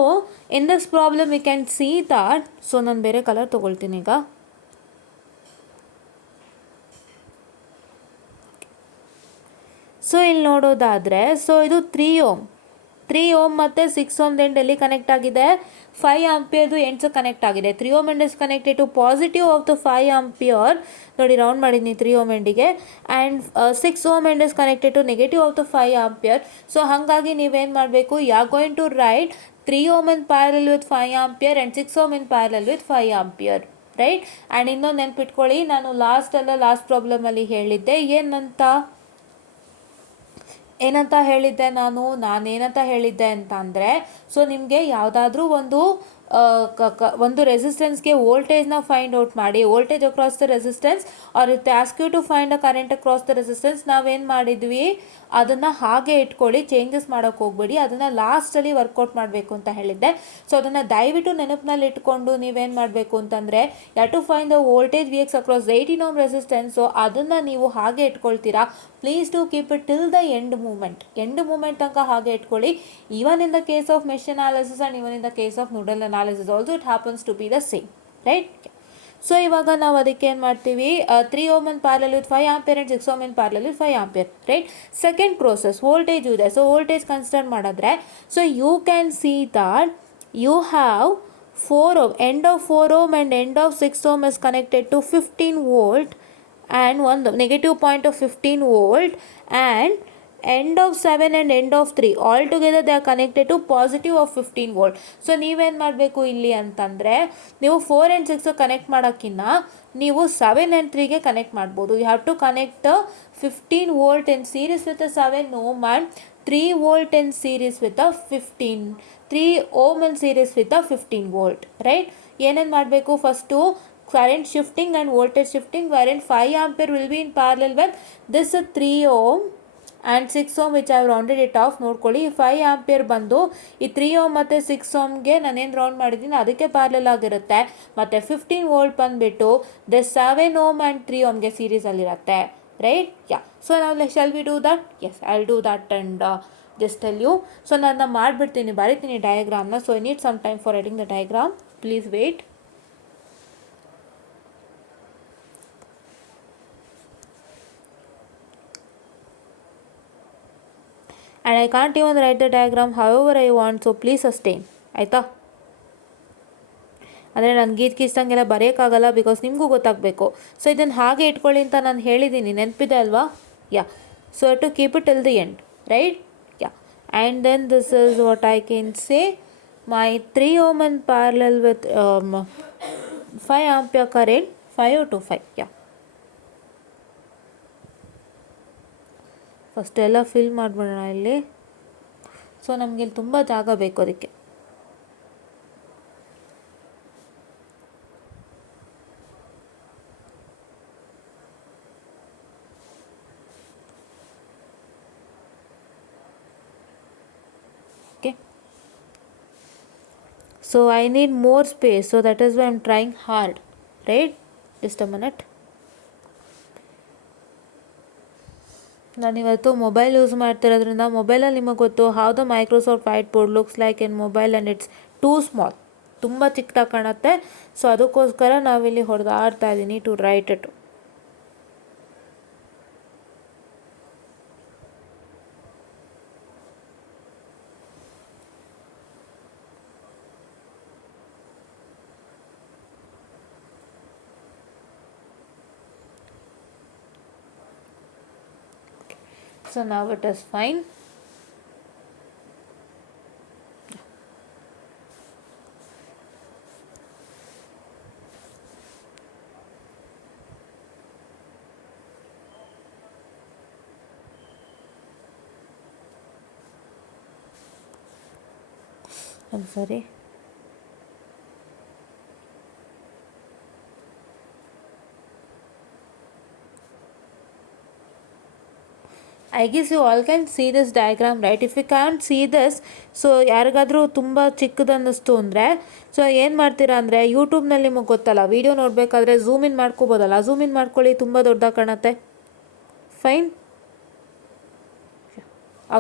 in this problem we can see that, so ನಾನು ಬೇರೆ ಕಲರ್ ತೊಗೊಳ್ತೀನಿ ಈಗ. ಸೊ ಇಲ್ಲಿ ನೋಡೋದಾದರೆ, ಸೊ ಇದು 3 ohm, 3 ಓಮ್ ಮತ್ತು 6 ಓಮ್ ಎಂಡ್ ಎಲ್ಲಿ ಕನೆಕ್ಟ್ ಆಗಿದೆ, 5 ಆಂಪಿಯರ್ದು ಎಂಡ್ಸ್ ಕನೆಕ್ಟ್ ಆಗಿದೆ. 3 ohm end is connected to positive of the 5 ampere, ನೋಡಿ ರೌಂಡ್ ಮಾಡಿದ್ದೀನಿ 3 ಓಮ್ ಎಂಡಿಗೆ, and 6 ohm end is connected to negative of the 5 ampere. So ಹಾಗಾಗಿ ನೀವೇನು ಮಾಡಬೇಕು, you are going to write 3 ohm in parallel with 5 ampere and 6 ohm in parallel with 5 ampere, right. And ಇನ್ನೊಂದು ನೆನ್ಪಿಟ್ಕೊಳ್ಳಿ, ನಾನು ಲಾಸ್ಟ್ ಪ್ರಾಬ್ಲಮಲ್ಲಿ ಹೇಳಿದ್ದೆ ಏನಂತ ಹೇಳಿದ್ದೆ ನಾನೇನಂತ ಹೇಳಿದ್ದೆ ಅಂತ ಅಂದರೆ, ಸೊ ನಿಮಗೆ ಯಾವುದಾದ್ರೂ ಒಂದು ರೆಸಿಸ್ಟೆನ್ಸ್ಗೆ ವೋಲ್ಟೇಜ್ನ ಫೈಂಡ್ ಔಟ್ ಮಾಡಿ, voltage across the resistance or it ask you to find a current across the resistance. ನಾವೇನು ಮಾಡಿದ್ವಿ, ಅದನ್ನು ಹಾಗೆ ಇಟ್ಕೊಳ್ಳಿ, ಚೇಂಜಸ್ ಮಾಡೋಕ್ಕೆ ಹೋಗ್ಬೇಡಿ, ಅದನ್ನು ಲಾಸ್ಟಲ್ಲಿ ವರ್ಕೌಟ್ ಮಾಡಬೇಕು ಅಂತ ಹೇಳಿದ್ದೆ. ಸೊ ಅದನ್ನು ದಯವಿಟ್ಟು ನೆನಪಿನಲ್ಲಿ ಇಟ್ಕೊಂಡು ನೀವೇನು ಮಾಡಬೇಕು ಅಂತಂದರೆ, you to find the voltage V X across 18 ohm resistance. So ಅದನ್ನು ನೀವು ಹಾಗೆ ಇಟ್ಕೊಳ್ತೀರಾ. Please to keep it till the end moment ತನಕ ಹಾಗೆ ಇಟ್ಕೊಳ್ಳಿ. Even in the case of mesh analysis and even in the case of nodal analysis also it happens to be the same, right. So ಇವಾಗ ನಾವು ಅದಕ್ಕೆ ಏನು ಮಾಡ್ತೀವಿ, 3 ohm in parallel with 5 ampere and 6 ohm in parallel with 5 ampere, right. Second process voltage ಇದೆ. So voltage consider ಮಾಡಿದ್ರೆ, so you can see that you have 4 ohm, end of 4 ohm and end of 6 ohm is connected to 15 volt and one negative point of 15 volt, and end of 7 and end of 3 all together they are connected to positive of 15 volt. So ನೀವೇನು ಮಾಡಬೇಕು ಇಲ್ಲಿ ಅಂತಂದರೆ, ನೀವು 4 and 6 ಕನೆಕ್ಟ್ ಮಾಡೋಕ್ಕಿಂತ ನೀವು 7 and 3ಗೆ connect ಮಾಡ್ಬೋದು. You have to connect 15 volt in series with a 7 ohm and 3 volt in series with a 3 ohm in series with a 15 volt, right. ಏನೇನು ಮಾಡಬೇಕು, first current shifting and voltage shifting, wherein 5 ampere will be in parallel with this 3 ohm and 6 ohm which I have rounded it off. ನೋಡ್ಕೊಳ್ಳಿ, 5 ಆಂಪಿಯರ್ ಬಂದು ಈ 3 ಓಮ್ ಮತ್ತು 6 ಓಮ್ಗೆ ನಾನೇನು ರೌಂಡ್ ಮಾಡಿದ್ದೀನಿ ಅದಕ್ಕೆ ಪ್ಯಾರಲಲ್ ಆಗಿರುತ್ತೆ. ಮತ್ತು 15 ವೋಲ್ಟ್ ಬಂದುಬಿಟ್ಟು ದ 7 ಓಮ್ ಆ್ಯಂಡ್ 3 ಓಮ್ಗೆ ಸೀರೀಸಲ್ಲಿರುತ್ತೆ, ರೈಟ್. ಯಾ, ಸೊ ನಾವು shall we do that? Yes, I will do that and just tell you. So ನಾನು ಮಾಡಿಬಿಡ್ತೀನಿ, ಬರೀತೀನಿ ಡಯಾಗ್ರಾಮ್ನ. So I need some time for writing the diagram, please wait. And I can't even write the diagram however I want, so please sustain, ಆಯಿತಾ. ಅಂದರೆ ನಾನು ಗೀಚ್ದಂಗೆಲ್ಲ ಬರೆಯೋಕ್ಕಾಗಲ್ಲ, ಬಿಕಾಸ್ ನಿಮಗೂ ಗೊತ್ತಾಗಬೇಕು. ಸೊ ಇದನ್ನು ಹಾಗೆ ಇಟ್ಕೊಳ್ಳಿ ಅಂತ ನಾನು ಹೇಳಿದ್ದೀನಿ, ನೆನಪಿದೆ ಅಲ್ವಾ? Yeah, so to keep it till the end, right. Yeah, and then this is what I can say, my 3 ohm in parallel with 5 ampere current 5 to 5. Yeah, first ಎಲ್ಲ ಫಿಲ್ ಮಾಡಿಬಿಡೋಣ ಇಲ್ಲಿ. ಸೊ ನಮಗೆ ಇಲ್ಲಿ ತುಂಬ ಜಾಗ ಬೇಕು ಅದಕ್ಕೆ. Okay, so I need more space, so that is why I am trying hard, right. Just a minute. ನಾನಿವತ್ತು ಮೊಬೈಲ್ ಯೂಸ್ ಮಾಡ್ತಿರೋದ್ರಿಂದ ಮೊಬೈಲಲ್ಲಿ ನಿಮಗೆ ಗೊತ್ತು how the Microsoft white board looks like in mobile and it's too small, ತುಂಬ ಚಿಕ್ಕದಾಗಿ ಕಾಣುತ್ತೆ. So ಅದಕ್ಕೋಸ್ಕರ ನಾವಿಲ್ಲಿ ಹೊಡೆದಾಡ್ತಾ ಇದ್ದೀನಿ to write it. So now it is fine. I'm sorry. I guess you all can see this diagram, right? If you can't see this, so ಯಾರಿಗಾದರೂ ತುಂಬ ಚಿಕ್ಕದನ್ನಿಸ್ತು ಅಂದರೆ, ಸೊ ಏನು ಮಾಡ್ತೀರಾ ಅಂದರೆ, ಯೂಟ್ಯೂಬ್ನಲ್ಲಿ ನಿಮಗೆ ಗೊತ್ತಲ್ಲ, ವೀಡಿಯೋ ನೋಡಬೇಕಾದ್ರೆ ಝೂಮ್ ಇನ್ ಮಾಡ್ಕೋಬೋದಲ್ಲ, ಝೂಮ್ ಇನ್ ಮಾಡ್ಕೊಳ್ಳಿ, ತುಂಬ ದೊಡ್ಡದಾಗಿ ಕಾಣುತ್ತೆ. Fine,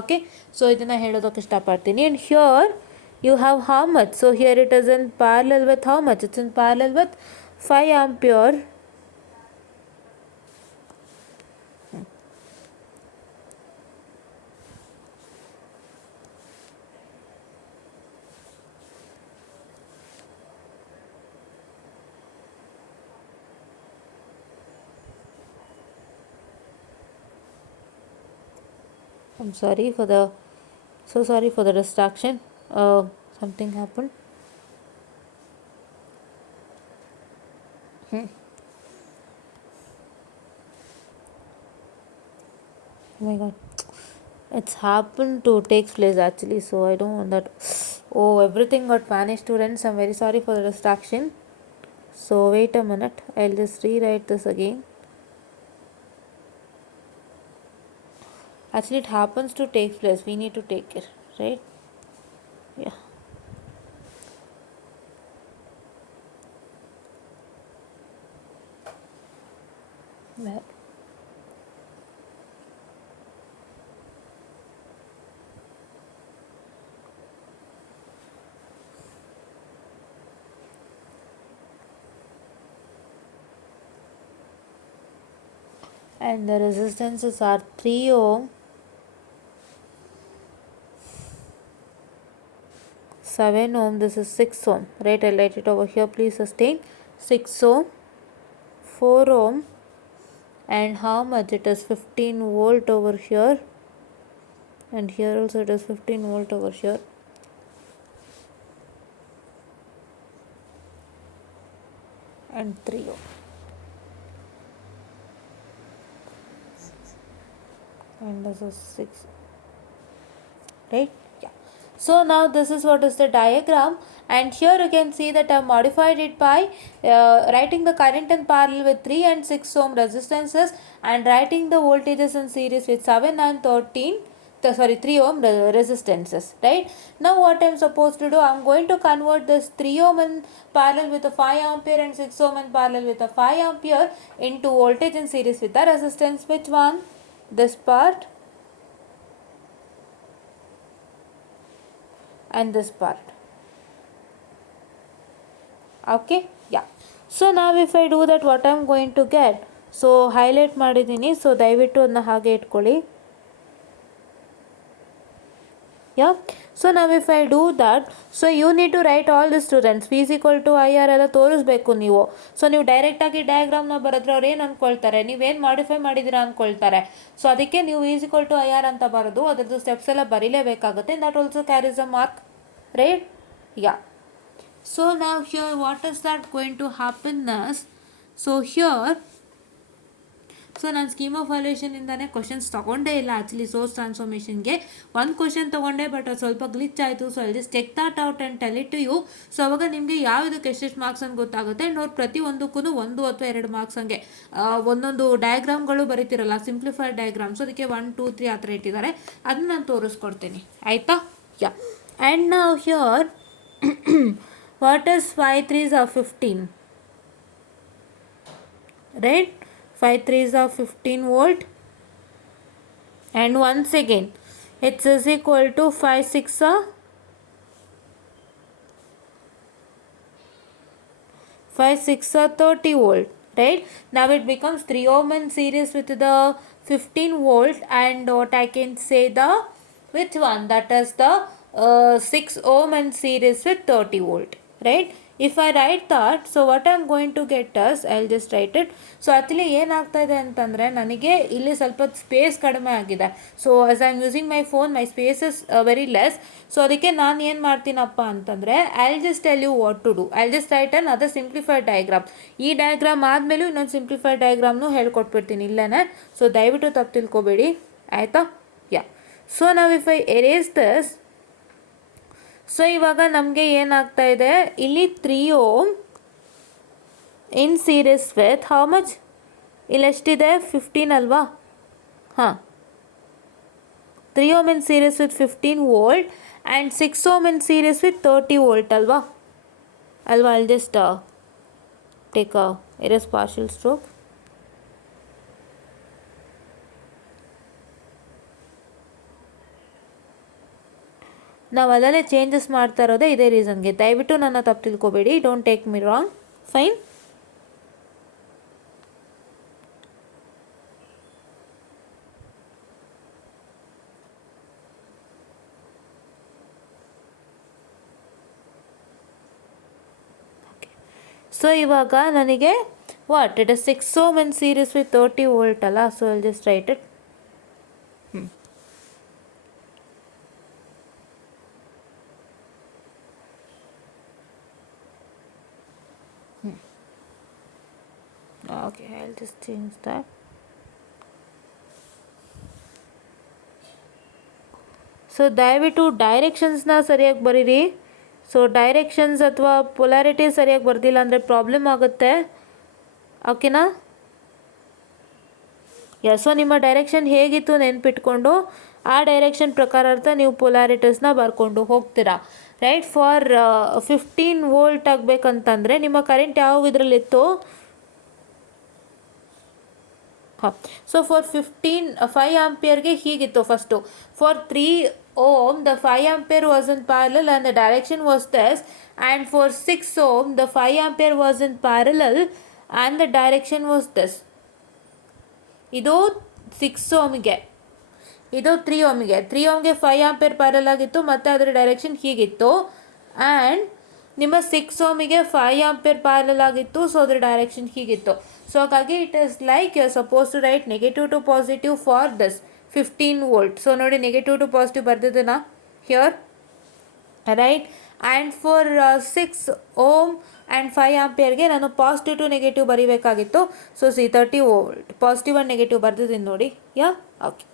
okay. ಸೊ ಇದನ್ನು ಹೇಳೋದಕ್ಕೆ ಇಷ್ಟಪಡ್ತೀನಿ. And here you have how much? So here it is in parallel with how much? It's in parallel with 5 ampere. I'm sorry for the distraction. Something happened. Oh my god, it's happened to take place actually, so I don't want that. Oh, everything got vanished, students. I'm very sorry for the distraction. So wait a minute, I'll just rewrite this again. Actually, it happens to take place. We need to take care, right? Yeah. Well, and the resistances are 3 ohm, 7 ohm, this is 6 ohm, right? I'll write it over here, please sustain. 6 ohm, 4 ohm, and how much? It is 15 volt over here, and here also it is 15 volt over here, and 3 ohm, and this is 6, right? Yeah. So now this is what is the diagram, and here you can see that I have modified it by writing the current in parallel with 3 and 6 ohm resistances, and writing the voltages in series with 7 and 13, 3 ohm resistances, right? Now what I am supposed to do, I am going to convert this 3 ohm in parallel with a 5 ampere and 6 ohm in parallel with a 5 ampere into voltage in series with the resistance. Which one? This part and this part. Okay, yeah. So now if I do that, what I'm going to get, so highlight ಮಾಡಿದ್ದೀನಿ, so ದಯವಿಟ್ಟು ಅದನ್ನ ಹಾಗೆ ಇಟ್ಕೊಳ್ಳಿ. Yeah, so now if I do that, so you need to write all the students V is equal to IR ಎಲ್ಲ ತೋರಿಸ್ಬೇಕು ನೀವು. ಸೊ ನೀವು ಡೈರೆಕ್ಟಾಗಿ ಡಯಾಗ್ರಾಮ್ನ ಬರೆದ್ರೆ ಅವ್ರು ಏನು ಅಂದ್ಕೊಳ್ತಾರೆ, ನೀವೇನು ಮಾಡಿಫೈ ಮಾಡಿದ್ದೀರಾ ಅಂದ್ಕೊಳ್ತಾರೆ. ಸೊ ಅದಕ್ಕೆ ನೀವು V is equal to IR ಅಂತ ಬರೋದು, ಅದರದ್ದು ಸ್ಟೆಪ್ಸ್ ಎಲ್ಲ ಬರೀಲೇಬೇಕಾಗುತ್ತೆ. That also carries a mark, right? Yeah. So now here what is that going to happen is, so here, so ನಾನು ಸ್ಕೀಮ್ ಆಫ್ ವ್ಯಾಲ್ಯೂಷನ್ ಇಂದಾನೆ ಕ್ವಶನ್ಸ್ ತೊಗೊಂಡೇ ಇಲ್ಲ ಆ್ಯಕ್ಚುಲಿ ಸೋರ್ಸ್ ಟ್ರಾನ್ಸ್ಫಾರ್ಮೇಷನ್ಗೆ. ಒಂದು ಕ್ವಶನ್ ತೊಗೊಂಡೆ, ಬಟ್ ಅದು ಸ್ವಲ್ಪ ಗ್ಲಿಚ್ ಆಯಿತು. ಸೊ ಅಲ್ಲಿ just take that out and tell it to you. So ಅವಾಗ ನಿಮಗೆ ಯಾವುದಕ್ಕೆ ಎಷ್ಟೆಷ್ಟು ಮಾರ್ಕ್ಸ್ ಅಂತ ಗೊತ್ತಾಗುತ್ತೆ. ಆ್ಯಂಡ್ ಅವ್ರು ಪ್ರತಿಯೊಂದಕ್ಕೂ 1 ಅಥವಾ 2 ಮಾರ್ಕ್ಸ್ ಹಂಗೆ ಒಂದೊಂದು ಡಯಾಗ್ರಾಮ್ಗಳು ಬರೀತಿರಲ್ಲ, ಸಿಂಪ್ಲಿಫೈಡ್ ಡಯಾಗ್ರಾಮ್. ಸೊ ಅದಕ್ಕೆ 1, 2, 3 ಆ ಥರ ಇಟ್ಟಿದ್ದಾರೆ. ಅದನ್ನ ನಾನು ತೋರಿಸ್ಕೊಡ್ತೀನಿ, ಆಯಿತಾ? ಯಾ. ಆ್ಯಂಡ್ ನಾವು here what is 5 3s are 15, right? 5 3s are 15 volt, and once again it is equal to 5 6 are 30 volt, right? Now it becomes 3 ohm in series with the 15 volt, and what I can say, the which one, that is the 6 ohm in series with 30 volt, right? If I write that, so what I am going to get is, I'll just write it. So actually ಏನಾಗ್ತಾ ಇದೆ ಅಂತಂದರೆ, ನನಗೆ ಇಲ್ಲಿ ಸ್ವಲ್ಪ space ಕಡಿಮೆ ಆಗಿದೆ. So as I am using my phone, my space is very less. So ಅದಕ್ಕೆ ನಾನು ಏನು ಮಾಡ್ತೀನಪ್ಪ ಅಂತಂದರೆ, I'll just tell you what to do. I'll just write another simplified diagram. ಈ ಡಯಾಗ್ರಾಮ್ ಆದಮೇಲೂ ಇನ್ನೊಂದು ಸಿಂಪ್ಲಿಫೈಡ್ ಡಯಾಗ್ರಾಮ್ನು ಹೇಳ್ಕೊಟ್ಬಿಡ್ತೀನಿ ಇಲ್ಲೇ. ಸೊ ದಯವಿಟ್ಟು ತಪ್ಪು ತಿಳ್ಕೊಬೇಡಿ, ಆಯಿತಾ? ಯಾ. ಸೊ ನಾವು if I erase this, so ಇವಾಗ ನಮಗೆ ಏನಾಗ್ತಾ ಇದೆ, ಇಲ್ಲಿ 3 ohm in series with how much, ಇಲ್ಲಿ ಎಷ್ಟಿದೆ, 15 ಅಲ್ವಾ? ಹಾಂ, 3 ohm in series with 15 volt and 6 ohm in series with 30 volt ಅಲ್ವಾ? I'll just take a erase partial stroke. ನಾವು ಅದಲ್ಲೇ ಚೇಂಜಸ್ ಮಾಡ್ತಾ ಇರೋದೇ ಇದೇ ರೀಸನ್ಗೆ. ದಯವಿಟ್ಟು ನನ್ನ ತಪ್ಪು ತಿಳ್ಕೊಬೇಡಿ, don't take me wrong. Fine? So ಇವಾಗ ನನಗೆ what, it is 6 ohm in series with 30 volt ಅಲ್ಲ. So I'll just write it. Okay, I'll just change that. So ದಯವಿಟ್ಟು ಡೈರೆಕ್ಷನ್ಸ್ನ ಸರಿಯಾಗಿ ಬರೀರಿ. ಸೊ ಡೈರೆಕ್ಷನ್ಸ್ ಅಥವಾ ಪೊಲಾರಿಟಿ ಸರಿಯಾಗಿ ಬರ್ದಿಲ್ಲ ಅಂದರೆ ಪ್ರಾಬ್ಲಮ್ ಆಗುತ್ತೆ. ಓಕೆನಾ? ಸೊ ನಿಮ್ಮ ಡೈರೆಕ್ಷನ್ ಹೇಗಿತ್ತು ನೆನ್ಪಿಟ್ಕೊಂಡು ಆ ಡೈರೆಕ್ಷನ್ ಪ್ರಕಾರ ನೀವು ಪೊಲಾರಿಟೀಸ್ನ ಬರ್ಕೊಂಡು ಹೋಗ್ತೀರಾ. ರೈಟ್, ಫಾರ್ 15 ವೋಲ್ಟ್ ಆಗಬೇಕಂತಂದರೆ ನಿಮ್ಮ ಕರೆಂಟ್ ಯಾವ ಇದರಲ್ಲಿತ್ತು? ಹಾಂ, ಸೊ ಫಾರ್ 5 ಆಂಪಿಯರ್ಗೆ ಹೀಗಿತ್ತು first. For 3 ohm the 5 ampere was in parallel and the direction was this, and for 6 ohm the 5 ampere was in parallel and the direction was this. ಇದು 6 ohmಗೆ, ಇದು 3 ohmಗೆ. 3 ohmಗೆ 5 ಆಂಪಿಯರ್ ಪ್ಯಾರಲ್ ಆಗಿತ್ತು ಮತ್ತು ಅದರ ಡೈರೆಕ್ಷನ್ ಹೀಗಿತ್ತು. ಆ್ಯಂಡ್ ನಿಮ್ಮ 6 ohmಗೆ 5 ಆಂಪಿಯರ್ ಪ್ಯಾರಲ್ ಆಗಿತ್ತು, ಸೊ ಅದರ ಡೈರೆಕ್ಷನ್ ಹೀಗಿತ್ತು. ಸೊ ಹಾಗಾಗಿ it is like you are suppose to write negative to positive for this 15 volt. So ನೋಡಿ, ನೆಗೆಟಿವ್ ಟು ಪಾಸಿಟಿವ್ ಬರ್ದಿದ್ದೀನಾ here, right. And for 6 ohm and 5 ಆಂಪಿಯರ್ಗೆ ನಾನು ಪಾಸಿಟಿವ್ ಟು ನೆಗೆಟಿವ್ ಬರೀಬೇಕಾಗಿತ್ತು. So 30 volt positive and negative ಬರ್ದಿದ್ದೀನಿ ನೋಡಿ. Yeah, okay.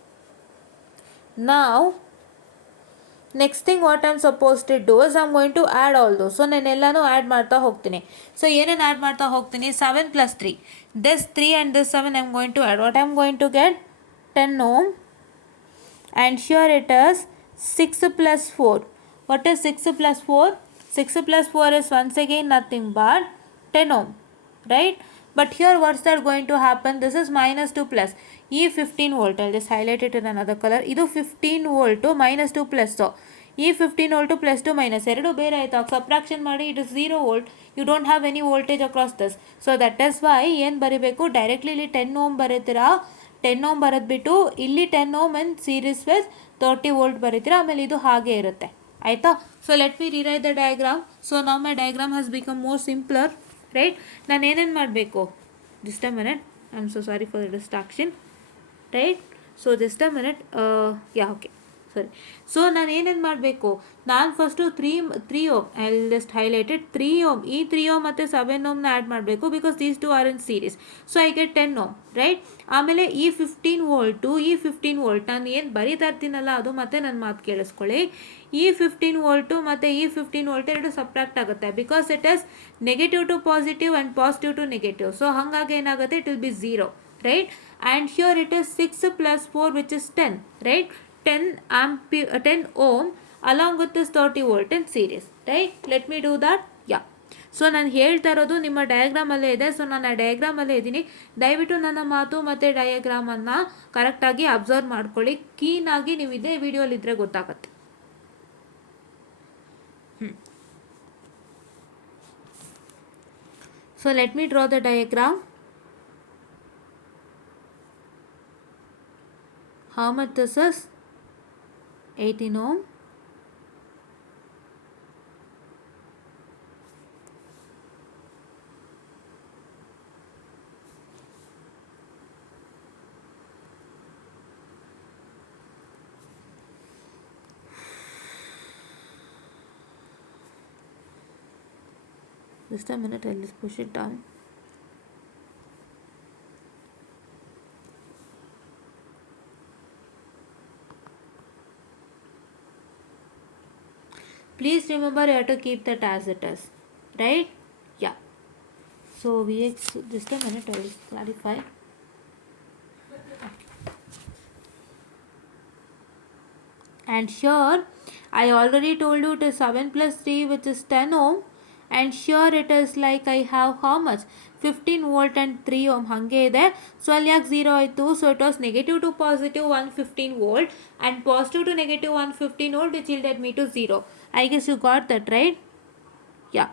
ನಾವು next thing what I am suppose to do is I am going to add all those. So ನಾನೆಲ್ಲನೂ add ಮಾಡ್ತಾ ಹೋಗ್ತೀನಿ. ಸೊ ಏನೇನು ಆ್ಯಡ್ ಮಾಡ್ತಾ ಹೋಗ್ತೀನಿ? 7 + 3, this 3 and this 7 I am going to add. What I am going to get 10 ohm, and here it is 6 + 4. What is 6 + 4? 6 + 4 is once again nothing but 10 ohm, right? But here what's that going to happen? This is -2 plus. E 15 volt, I'll just highlight it in another color. ಇದು 15 volt -2 plus. So ಈ 15 volt +2 minus ಎರಡು ಬೇರೆ ಆಯಿತು. Subtraction ಮಾಡಿ it is 0 volt. You don't have any voltage across this. So that is why ಏನು ಬರೀಬೇಕು? ಡೈರೆಕ್ಟ್ಲಿ ಇಲ್ಲಿ 10 ohm ಬರೀತೀರಾ. 10 ohm ಬರೆದ್ಬಿಟ್ಟು ಇಲ್ಲಿ 10 ohm and series with 30 volt ಬರೀತೀರಾ. ಆಮೇಲೆ ಇದು ಹಾಗೆ ಇರುತ್ತೆ, ಆಯಿತಾ? So let me rewrite the diagram. So now my diagram has become more simpler, right. ನಾನು ಏನೇನು ಮಾಡಬೇಕು? Just a minute, I am so sorry for the distraction, right. So just a minute, okay, ಸರಿ. So ನಾನು ಏನೇನು ಮಾಡಬೇಕು? ನಾನು first 3 ohm, I will just highlighted 3 ohm, ಈ 3 ohm ಮತ್ತು 7 ohmನ ಆ್ಯಡ್ ಮಾಡಬೇಕು because these two are in series. So I get 10 ohm, right. ಆಮೇಲೆ ಈ 15 ವೋಲ್ಟು, ಈ 15 ವೋಲ್ಟ್ ನಾನು ಏನು ಬರೀತಾ ಇರ್ತೀನಲ್ಲ ಅದು ಮತ್ತೆ ನನ್ನ ಮಾತು ಕೇಳಿಸ್ಕೊಳ್ಳಿ. ಈ 15 ವೋಲ್ಟು ಮತ್ತು ಈ 15 ವೋಲ್ಟ್ ಎರಡು ಸಬ್ಟ್ರಾಕ್ಟ್ ಆಗುತ್ತೆ because it is negative to positive and positive to negative. So ಹಾಗಾಗಿ ಏನಾಗುತ್ತೆ? It will be 0, right? And here it is 6 + 4 which is 10, right? 10 ohm along with this 30 volt in series, right? Let me do that. Yeah. So ನಾನು ಹೇಳ್ತಾ ಇರೋದು ನಿಮ್ಮ ಡಯಾಗ್ರಾಮಲ್ಲೇ ಇದೆ. ಸೊ ನಾನು ಆ ಡಯಾಗ್ರಾಮಲ್ಲೇ ಇದ್ದೀನಿ. ದಯವಿಟ್ಟು ನನ್ನ ಮಾತು ಮತ್ತು ಡಯಾಗ್ರಾಮನ್ನು ಕರೆಕ್ಟಾಗಿ ಅಬ್ಸರ್ವ್ ಮಾಡ್ಕೊಳ್ಳಿ. ಕೀನಾಗಿ ನೀವು ಇದೇ ವಿಡಿಯೋಲಿದ್ದರೆ ಗೊತ್ತಾಗುತ್ತೆ. So let me draw the diagram. How much this is? 18 ohm. Just a minute, I'll just push it down. Please remember you have to keep that as it is, right? Yeah. So just a minute, I will clarify. And here I already told you it is 7 + 3 which is 10 ohm, and here it is like I have how much? 15 volt and 3 ohm hange ide. So ಅಲ್ಲಿ ಯಾಕೆ 0 ಆಯಿತು? So it was negative to positive 115 volt and positive to negative 115 volt which yielded me to 0. I guess you got that, right? Yeah.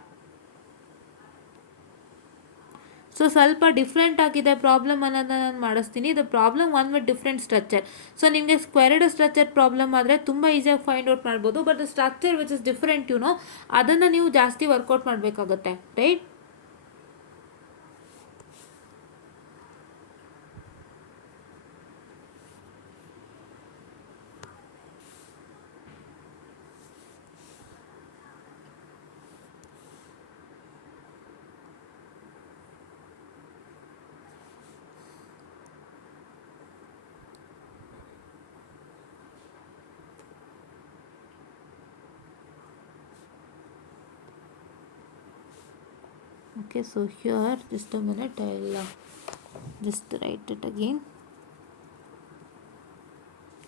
So ಸ್ವಲ್ಪ ಡಿಫ್ರೆಂಟ್ ಆಗಿದೆ ಪ್ರಾಬ್ಲಮ್ ಅನ್ನೋದನ್ನ ನಾನು ಮಾಡಿಸ್ತೀನಿ. ಇದು problem one with different structure. So ನಿಮಗೆ ಸ್ಕ್ವೇರ್ಡ್ ಸ್ಟ್ರಕ್ಚರ್ ಪ್ರಾಬ್ಲಮ್ ಆದರೆ ತುಂಬ ಈಸಿಯಾಗಿ ಫೈಂಡ್ ಔಟ್ ಮಾಡ್ಬೋದು. But the structure which is different ಅದನ್ನು ನೀವು ಜಾಸ್ತಿ ವರ್ಕೌಟ್ ಮಾಡಬೇಕಾಗುತ್ತೆ, right? Okay, so here, just a minute, I'll just write it again.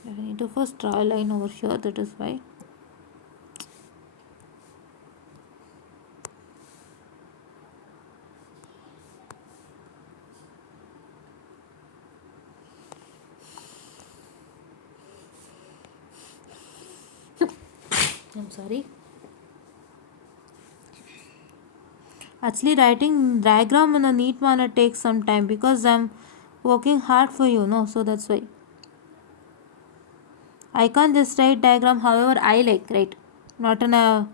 I need to first draw a line over here, that is why. I'm sorry. Actually, writing diagram in a neat manner takes some time because I'm working hard for you, no? So that's why. I can't just write diagram however I like, right? Not in a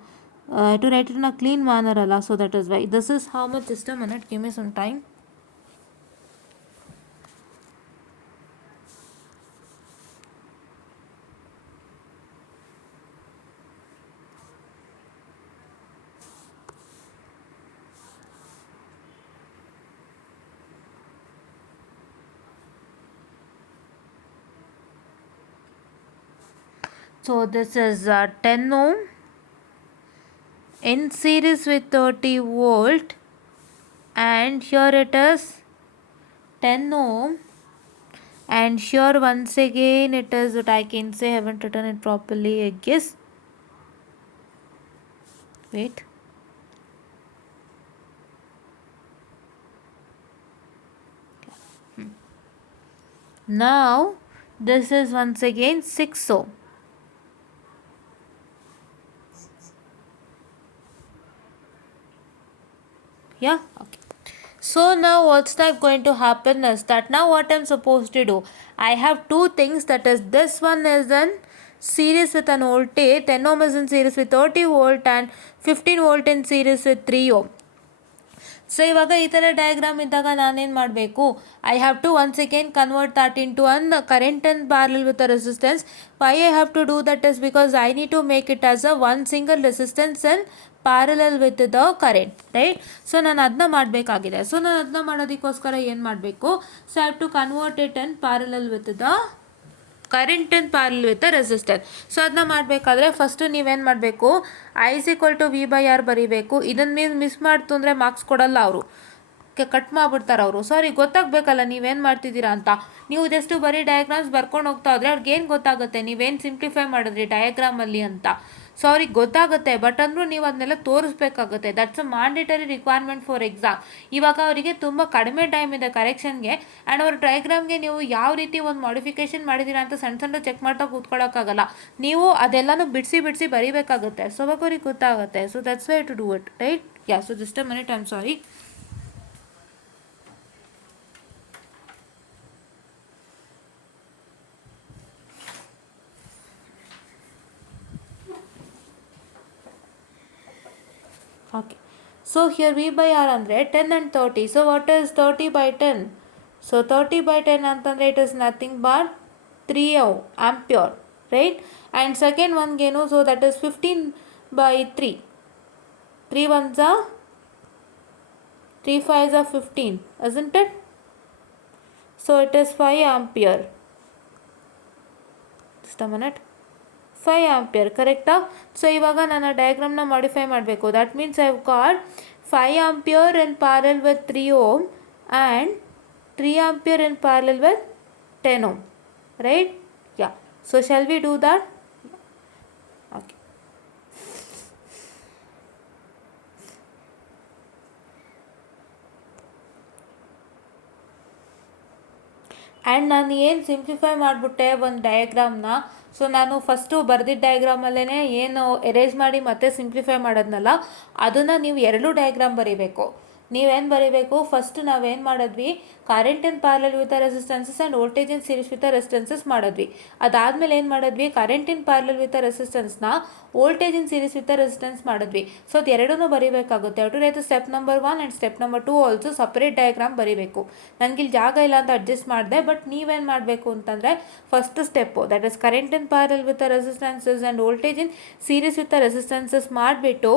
to write it in a clean manner, Allah. So that is why. This is how much. Just a minute. Give me some time. So this is 10 ohm in series with 30 volt, and here it is 10 ohm, and here once again it is what I can say. I haven't written it properly, I guess. Wait. Now this is once again 6 ohm. Yeah, okay. So now what's that going to happen is that now what I'm supposed to do, I have two things, that is this one is in series with an voltage, 10 ohm is in series with 30 volt and 15 volt in series with 3 ohm. So ಇವಾಗ ಈ ಥರ diagram ಇದ್ದಾಗ ನಾನೇನು ಮಾಡಬೇಕು, I have to once again convert that into an current and parallel with a resistance. Why I have to do that is because I need to make it as a one single resistance and parallel with the current, right? So ನಾನು ಅದನ್ನ ಮಾಡಬೇಕಾಗಿದೆ. So ನಾನು ಅದನ್ನ ಮಾಡೋದಕ್ಕೋಸ್ಕರ ಏನು ಮಾಡಬೇಕು, so I have to convert it and parallel with the current and parallel with resistance. So ಅದನ್ನ ಮಾಡಬೇಕಾದ್ರೆ ಫಸ್ಟು ನೀವೇನು ಮಾಡಬೇಕು, I is equal to V by R ಬರೀಬೇಕು. ಇದನ್ನು ಮಿಸ್ ಮಾಡ್ತು ಅಂದರೆ ಮಾರ್ಕ್ಸ್ ಕೊಡಲ್ಲ ಅವರು, ಕಟ್ ಮಾಡಿಬಿಡ್ತಾರೆ ಅವರು. ಸೊ ಅವ್ರಿಗೆ ಗೊತ್ತಾಗಬೇಕಲ್ಲ ನೀವೇನು ಮಾಡ್ತಿದ್ದೀರಾ ಅಂತ. ನೀವು ಜಸ್ಟು ಬರೀ ಡಯಾಗ್ರಾಮ್ಸ್ ಬರ್ಕೊಂಡು ಹೋಗ್ತಾ ಹೋದರೆ ಅವ್ರಿಗೆ ಏನು ಗೊತ್ತಾಗುತ್ತೆ ನೀವೇನು ಸಿಂಪ್ಲಿಫೈ ಮಾಡಿದ್ರಿ ಡಯಾಗ್ರಾಮಲ್ಲಿ ಅಂತ. ಸೊ ಅವ್ರಿಗೆ ಗೊತ್ತಾಗುತ್ತೆ, ಬಟ್ ಅಂದರೂ ನೀವು ಅದನ್ನೆಲ್ಲ ತೋರಿಸ್ಬೇಕಾಗುತ್ತೆ. That's a mandatory requirement for exam. ಇವಾಗ ಅವರಿಗೆ ತುಂಬ ಕಡಿಮೆ ಟೈಮ್ ಇದೆ ಕರೆಕ್ಷನ್ಗೆ, ಆ್ಯಂಡ್ ಅವ್ರ ಡಯಾಗ್ರಾಮ್ಗೆ ನೀವು ಯಾವ ರೀತಿ ಒಂದು ಮಾಡಿಫಿಕೇಶನ್ ಮಾಡಿದ್ದೀರಾ ಅಂತ ಸಣ್ಣ ಸಣ್ಣ ಚೆಕ್ ಮಾಡ್ತಾ ಕೂತ್ಕೊಳ್ಳೋಕ್ಕಾಗಲ್ಲ. ನೀವು ಅದೆಲ್ಲನೂ ಬಿಡಿಸಿ ಬಿಡಿಸಿ ಬರೀಬೇಕಾಗುತ್ತೆ. ಸೊ ಅವಾಗ ಅವ್ರಿಗೆ ಗೊತ್ತಾಗುತ್ತೆ. So that's why to do it, right? Yeah, so just a minute, I am sorry. Okay, so here V by R ಅಂದರೆ 10 and 30. So what is 30 by 10? So 30 by 10 ಅಂತಂದರೆ it is nothing but 3 ampere, right? And second one ಏನು, so that is 15 by 3. 3 ones are 3 5s are 15, isn't it? So it is 5 ampere. Just a minute. 5 ampere, ಕರೆಕ್ಟಾ? So ಇವಾಗ ನಾನು ಡಯಾಗ್ರಾಮ್ನ modify ಮಾಡಬೇಕು. That means I have got 5 ampere in parallel with 3 ohm and 3 ampere in parallel with 10 ohm, right? Yeah, so shall we do that? Okay. And ನಾನು ಏನು ಸಿಂಪ್ಲಿಫೈ ಮಾಡಿಬಿಟ್ಟೆ ಒಂದು ಡಯಾಗ್ರಾಮ್ನ. ಸೊ ನಾನು ಫಸ್ಟು ಬರೆದಿದ್ದ ಡಯಾಗ್ರಾಮಲ್ಲೇ ಏನು ಎರೇಸ್ ಮಾಡಿ ಮತ್ತೆ ಸಿಂಪ್ಲಿಫೈ ಮಾಡೋದ್ನಲ್ಲ, ಅದನ್ನು ನೀವು ಎರಡೂ ಡಯಾಗ್ರಾಮ್ ಬರೀಬೇಕು. ನೀವೇನು ಬರೀಬೇಕು, ಫಸ್ಟ್ ನಾವೇನು ಮಾಡಿದ್ವಿ, current in parallel with resistances and voltage in series with resistances ಮಾಡಿದ್ವಿ. ಅದಾದಮೇಲೆ ಏನು ಮಾಡಿದ್ವಿ, ಕರೆಂಟ್ ಇನ್ ಪ್ಯಾರಲಲ್ ವಿತ್ ರೆಸಿಸ್ಟೆನ್ಸ್ನ voltage in series with resistance ಮಾಡಿದ್ವಿ. ಸೊ ಅದು ಎರಡೂ ಬರೀಬೇಕಾಗುತ್ತೆ. To write step number 1 and step number 2 also separate diagram ಬರೀಬೇಕು. ನನಗಿಲ್ಲಿ ಜಾಗ ಇಲ್ಲ ಅಂತ ಅಡ್ಜಸ್ಟ್ ಮಾಡಿದೆ, ಬಟ್ ನೀವೇನು ಮಾಡಬೇಕು ಅಂತಂದರೆ first step, that is current in parallel with resistances and voltage in series with resistances ಮಾಡಿಬಿಟ್ಟು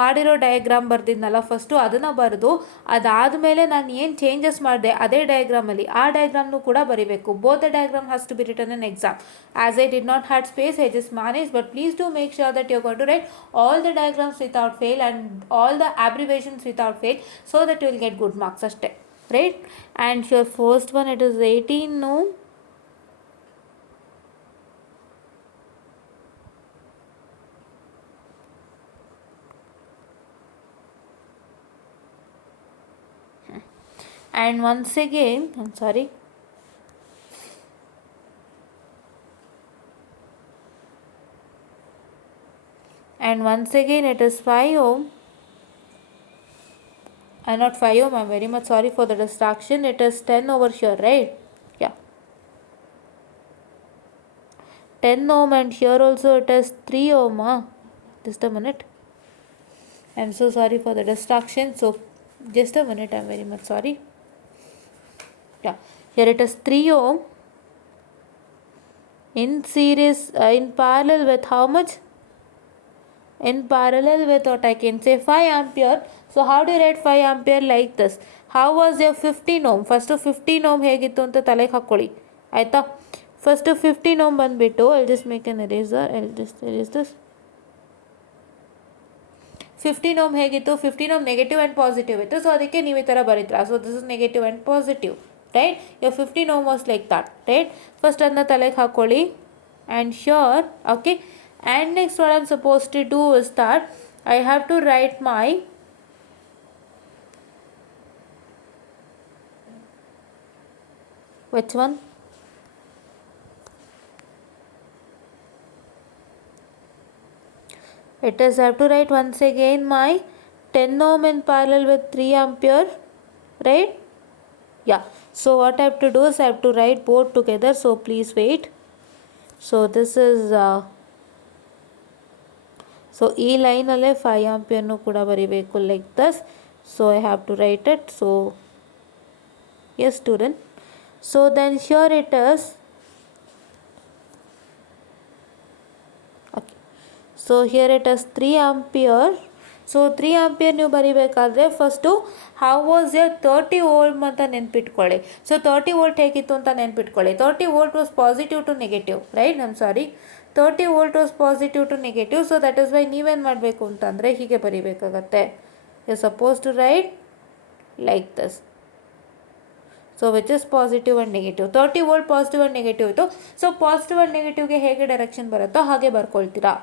ಮಾಡಿರೋ ಡಯಾಗ್ರಾಮ್ ಬರೆದಿದ್ನಲ್ಲ ಫಸ್ಟು ಅದನ್ನು ಬರೆದು ಅದಾದಮೇಲೆ ನಾನು ಏನು ಚೇಂಜಸ್ ಮಾಡಿದೆ ಅದೇ ಡಯಾಗ್ರಾಮಲ್ಲಿ ಆ ಡಯಾಗ್ರಾಮ್ನು ಕೂಡ ಬರೀಬೇಕು. Both the diagram has to be written in exam. As I did not had space, I just manage, but please do make sure that you are going to write all the diagrams without fail and all the abbreviations without fail, so that you will get good marks ಅಷ್ಟೇ, right? And your first one, it is 18 no, and once again I'm sorry, and once again it is 5 ohm, not 5 ohm, I'm very much sorry for the distraction, it is 10 over here, right? Yeah, 10 ohm, and here also it is 3 ohm. Just a minute, I'm so sorry for the distraction, so just a minute, I'm very much sorry. Yeah, here it is 3 ohm in series, in parallel with how much? In parallel with what I can say 5 ampere. So how do you write 5 ampere? Like this. How was your 15 ohm? First 15 ohm ಹೇಗಿತ್ತು ಅಂತ ತಲೆಗೆ ಹಾಕ್ಕೊಳ್ಳಿ ಆಯಿತಾ. ಫಸ್ಟ್ 15 ohm ಬಂದುಬಿಟ್ಟು I'll just make an eraser, I'll just erase this. 15 ohm ಹೇಗಿತ್ತು? 15 ohm negative and positive ಇತ್ತು, so ಅದಕ್ಕೆ ನೀವು ಈ ಥರ ಬರೀತೀರಾ. So this is negative and positive, right? your 15 ohm was like that, right? First ಅದನ್ನ ತಲೆಗೆ ಹಾಕ್ಕೊಳ್ಳಿ. and here, okay, and next what I'm supposed to do is that I have to write my which one? It is, I have to write once again my 10 ohm in parallel with 3 ampere, right? Yeah, so what I have to do is I have to write both together, so please wait. So this is so ಈ ಲೈನಲ್ಲೇ 5 ಆಂಪಿಯರ್ನು ಕೂಡ ಬರೀಬೇಕು like thus. So I have to write it. So as student, so then here it is, okay, so here it is 3 ampere. So 3 ampere ನೀವು ಬರೀಬೇಕಾದ್ರೆ first how was your 30 volt ಅಂತ ನೆನ್ಪಿಟ್ಕೊಳ್ಳಿ. So 30 volt ಹೇಗಿತ್ತು ಅಂತ ನೆನ್ಪಿಟ್ಕೊಳ್ಳಿ. 30 volt was positive to negative, right? I'm sorry, 30 volt was positive to negative. So that is why ನೀವೇನು ಮಾಡಬೇಕು ಅಂತಂದರೆ ಹೀಗೆ ಬರೀಬೇಕಾಗತ್ತೆ. You suppose to write like this. So which is positive and negative. 30 volt positive and negative ಇತ್ತು. So positive and ನೆಗೆಟಿವ್ಗೆ ಹೇಗೆ direction ಬರುತ್ತೋ ಹಾಗೆ ಬರ್ಕೊಳ್ತೀರಾ.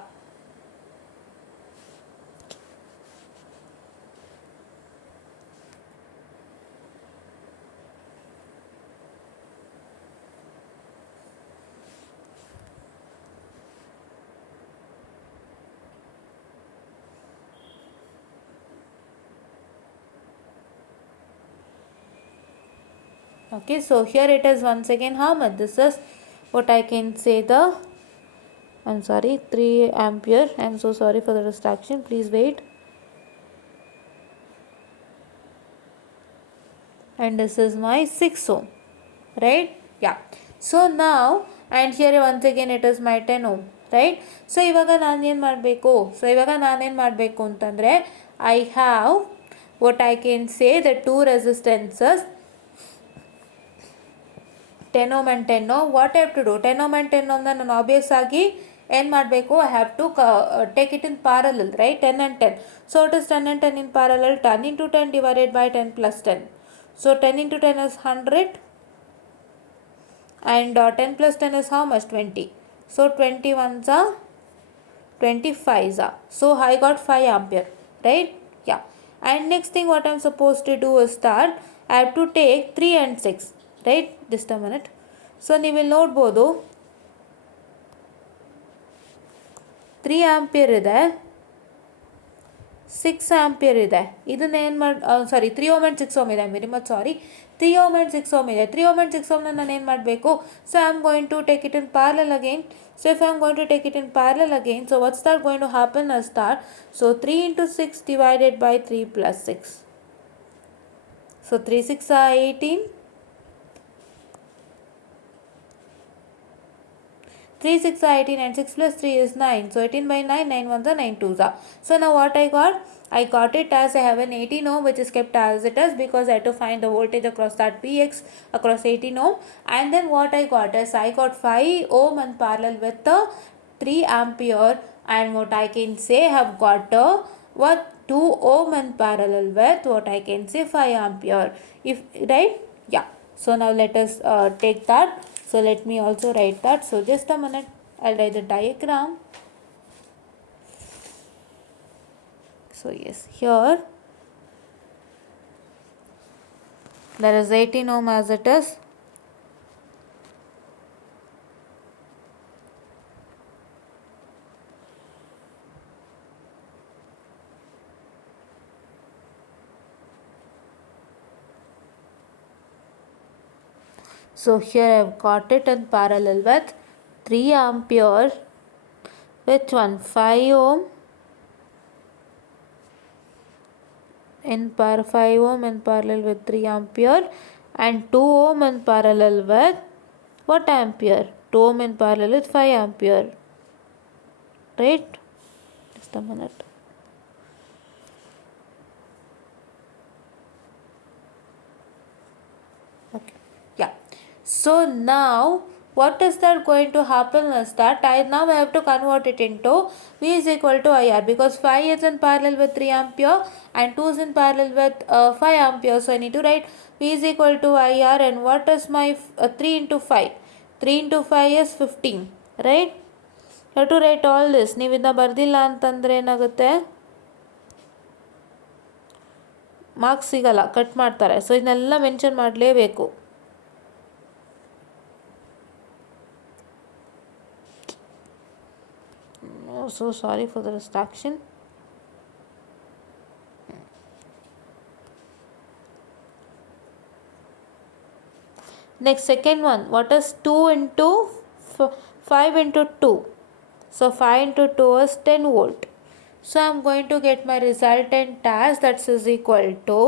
Okay, so here it is once again how much? This is what I can say the, I'm sorry, 3 ampere. I'm so sorry for the distraction, please wait. And this is my 6 ohm, right? Yeah, so now, and here once again it is my 10 ohm, right? So ಇವಾಗ ನಾನೇನು ಮಾಡಬೇಕು? ಸೊ ಇವಾಗ ನಾನೇನು ಮಾಡಬೇಕು ಅಂತಂದರೆ I have what I can say the two resistances 10 ohm and 10 ohm. what I have to do, 10 ohm and 10 ohm ನಾನು ಆಬ್ವಿಯಸ್ ಆಗಿ ಏನು ಮಾಡಬೇಕು? I have to take it in parallel, right? 10 and 10. So it is 10 and 10 in parallel. 10 into 10 divided by 10 plus 10. So 10 into 10 is 100, and 10 plus 10 is how much? 20. So 21s are 25s are. So I got 5 ampere, right? Yeah. And next thing what I'm supposed to do is that I have to take 3 and 6, right? Just a minute. So ನೀವು ಇಲ್ಲಿ ನೋಡ್ಬೋದು 3 ಆಂಪಿಯರ್ ಇದೆ, 6 ಆಂಪಿಯರ್ ಇದೆ. ಇದನ್ನ ಏನು ಮಾಡಿ, sorry 3 ohm and 6 ohm ಇದೆ, very much sorry, 3 ohm and 6 ohm ಇದೆ. 3 ಓಮ್ ಆ್ಯಂಡ್ 6 ಓಮ್ನ ನಾನು ಏನು ಮಾಡಬೇಕು? So I am going to take it in parallel again. So if I am going to take it in parallel again, so what's that going to happen is that, so 3 into 6 divided by 3 plus 6. So 3 6 are 18. 3 6 are 18 and 6 plus 3 is 9. So 18 by 9, 9 1s are 9 2s are. So now what I got? I got it as I have an 18 ohm which is kept as it is because I had to find the voltage across that Vx across 18 ohm. And then what I got is I got 5 ohm in parallel with the 3 ampere, and what I can say I have got a what 2 ohm in parallel with what I can say 5 ampere. If right, yeah. So now let us take that. So let me also write that. So just a minute, I'll write the diagram. So yes, here there is 18 ohm as it is. So here I have got it in parallel with 3 ampere with 5 ohm in 5 ohm in parallel with 3 ampere, and 2 ohm in parallel with what ampere? 2 ohm in parallel with 5 ampere. Right? Just a minute. Okay. Yeah. So now what is that going to happen is that I have to convert it into V is equal to IR, because 5 is in parallel with 3 ampere and 2 is in parallel with 5 ampere. So I need to write V is equal to IR, and what is my 3 into 5? 3 into 5 is 15, right? You have to write all this. ನೀವು ಇದನ್ನ ಬರ್ದಿಲ್ಲ ಅಂತಂದರೆ ಏನಾಗುತ್ತೆ, ಮಾರ್ಕ್ಸ್ ಸಿಗಲ್ಲ, ಕಟ್ ಮಾಡ್ತಾರೆ. ಸೊ ಇದನ್ನೆಲ್ಲ ಮೆನ್ಷನ್ ಮಾಡಲೇಬೇಕು. So sorry for the distraction. Next, second one, what is 2 into 5 into 2? So 5 into 2 is 10 volt. So I am going to get my resultant as that is equal to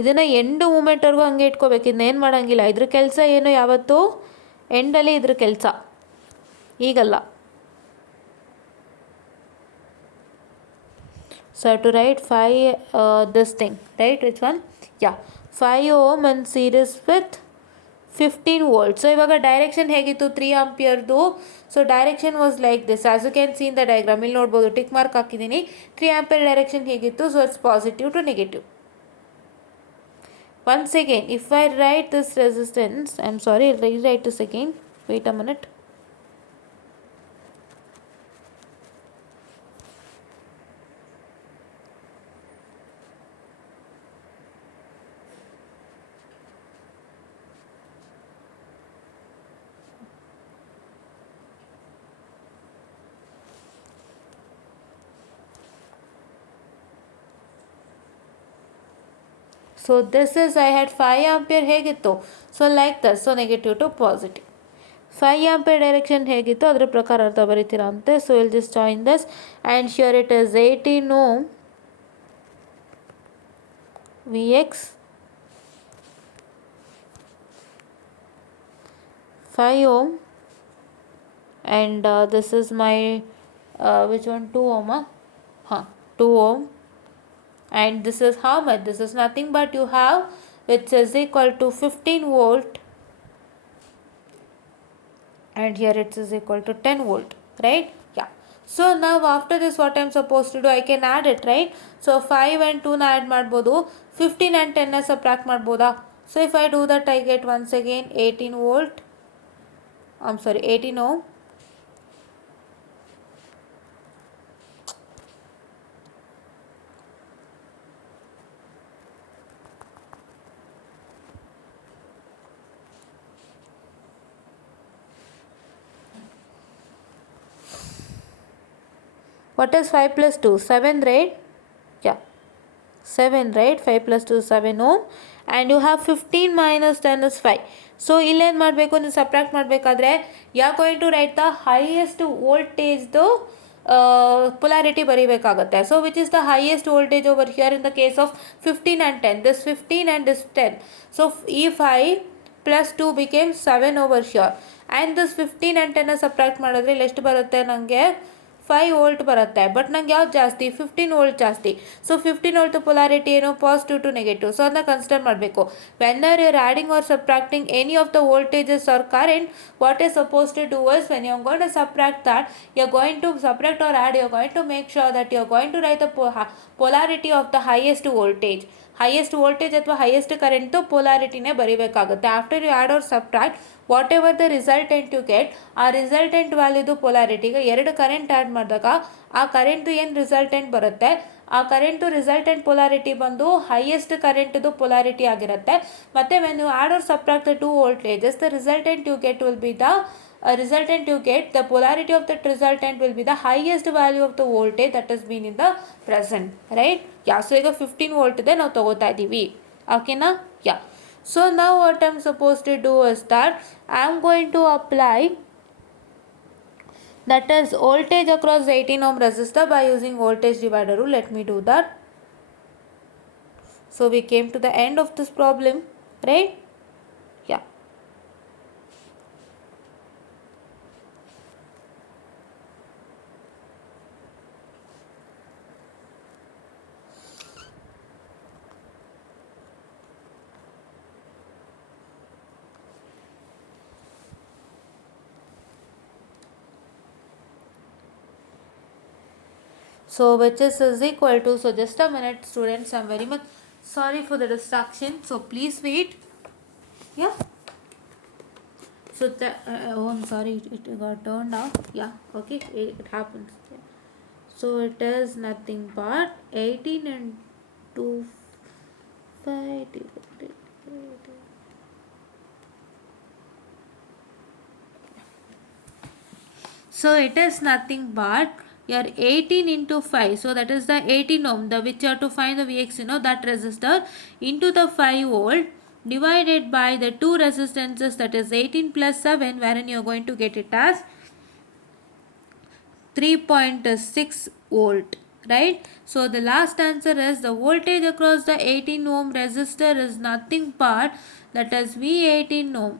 ಇದನ್ನು ಎಂಡ್ ಮೂಮೆಂಟ್ವರೆಗೂ ಹಂಗೆ ಇಟ್ಕೋಬೇಕು, ಇದನ್ನೇನು ಮಾಡೋಂಗಿಲ್ಲ. ಇದ್ರ ಕೆಲಸ ಏನು, ಯಾವತ್ತೂ ಎಂಡಲ್ಲಿ ಇದ್ರ ಕೆಲಸ, ಈಗಲ್ಲ. So I have to write 5 this thing, right? Which one? Yeah, 5 ohm in series with 15 volts. So ಇವಾಗ ಡೈರೆಕ್ಷನ್ ಹೇಗಿತ್ತು 3 ಆಂಪಿಯರ್ದು? So direction was like this, as you can see in the diagram. ಇಲ್ಲಿ ನೋಡ್ಬೋದು, ಟಿಕ್ ಮಾರ್ಕ್ ಹಾಕಿದ್ದೀನಿ. 3 ampere direction ಹೇಗಿತ್ತು? So it's positive to negative. Once again, if I write this resistance, I'm sorry, I'll rewrite this again. Wait a minute. So this is, I had 5 ampere ಹೇಗಿತ್ತು? So like this, so negative to positive. 5 ampere direction ಹೇಗಿತ್ತು ಅದರ ಪ್ರಕಾರ ಅರ್ಥ ಬರೀತೀರಾ ಅಂತೆ. So we'll just join this, and here it is 18 ohm Vx, 5 ohm, and this is my which one, 2 ohm, 2 ohm, and this is how much? This is nothing but you have, which is equal to 15 volt, and here it is equal to 10 volt, right? Yeah. So now after this what I am supposed to do, I can add it, right? So 5 and 2 na add ಮಾಡ್ಬೋದು, 15 and 10 ನ subtract ಮಾಡ್ಬೋದಾ? So if I do that, I get once again 18 volt, 18 ohm, what is 5 plus 2? 7, right? Yeah, 7, right? 5 plus 2 is 7 ohm, and you have 15 minus 10 is 5. So ಇಲ್ಲೇನು ಮಾಡಬೇಕು, ನೀವು subtract ಮಾಡಬೇಕಾದ್ರೆ you are going to write the highest ವೋಲ್ಟೇಜ್ದು polarity ಬರಿಬೇಕಾಗುತ್ತೆ. So which is the highest voltage over here in the case of 15 and 10, this 15 and this 10. So ಈ 5 plus 2 became 7 over here, and this 15 and 10 ಸಬ್ಟ್ರಾಕ್ಟ್ ಮಾಡಿದ್ರೆ ಇಲ್ಲಿ ಎಷ್ಟು ಬರುತ್ತೆ ನನಗೆ 5 ವೋಲ್ಟ್ ಬರುತ್ತೆ. ಬಟ್ ನಂಗೆ ಯಾವ್ದು ಜಾಸ್ತಿ 15 ವೋಲ್ಟ್ ಜಾಸ್ತಿ. ಸೊ 15 ವೋಲ್ಟ್ ಪೊಲಾರಿಟಿ ಏನು ಪಾಸಿಟಿವ್ ಟು ನೆಗೆಟಿವ್. ಸೊ ಅದನ್ನ ಕನ್ಸಿಡರ್ ಮಾಡಬೇಕು. Whenever you are adding or subtracting any of the voltages or current, what is suppose to do is when you are going to subtract that, you are going to subtract or add, you are going to make sure that you are going to write the polarity of the highest voltage. Highest voltage ಅಥವಾ highest current ಪೊಲಾರಿಟಿನೇ ಬರೀಬೇಕಾಗುತ್ತೆ. After you add or subtract whatever the resultant you get, ಆ resultant ವ್ಯಾಲ್ಯೂದು ಪೊಲಾರಿಟಿಗೆ ಎರಡು current add ಮಾಡಿದಾಗ ಆ ಕರೆಂಟು ಏನು ರಿಸಲ್ಟೆಂಟ್ ಬರುತ್ತೆ, ಆ ಕರೆಂಟು ರಿಸಲ್ಟೆಂಟ್ ಪೊಲಾರಿಟಿ ಬಂದು ಹೈಯೆಸ್ಟ್ ಕರೆಂಟ್ದು ಪೊಲಾರಿಟಿ ಆಗಿರುತ್ತೆ. ಮತ್ತು when you add or subtract the two voltages, the resultant you get will be the the polarity of that resultant will be the highest value of the voltage that has been in the present, right? Yeah, so ಈಗ 15 ವೋಲ್ಟ್ ಇದೆ ನಾವು ತಗೋತಾ ಇದ್ದೀವಿ, ಓಕೆನಾ? Yeah, so now what I'm supposed to do is that I'm going to apply, that is voltage across 18 ohm resistor by using voltage divider rule. Let me do that. So we came to the end of this problem, right? Yeah. So which is equal to, so just a minute students, I'm very much sorry for the distraction, so please wait. Yeah, so oh I'm sorry, it got turned off. Yeah, okay, it happens. Yeah. So it is nothing but 18 into 5 divided. So it is nothing but your 18 into 5, so that is the 18 ohm, the which you have to find the Vx, that resistor, into the 5 volt divided by the two resistances, that is 18 plus 7, wherein you are going to get it as 3.6 volt, right? So the last answer is the voltage across the 18 ohm resistor is nothing but, that is V18 ohm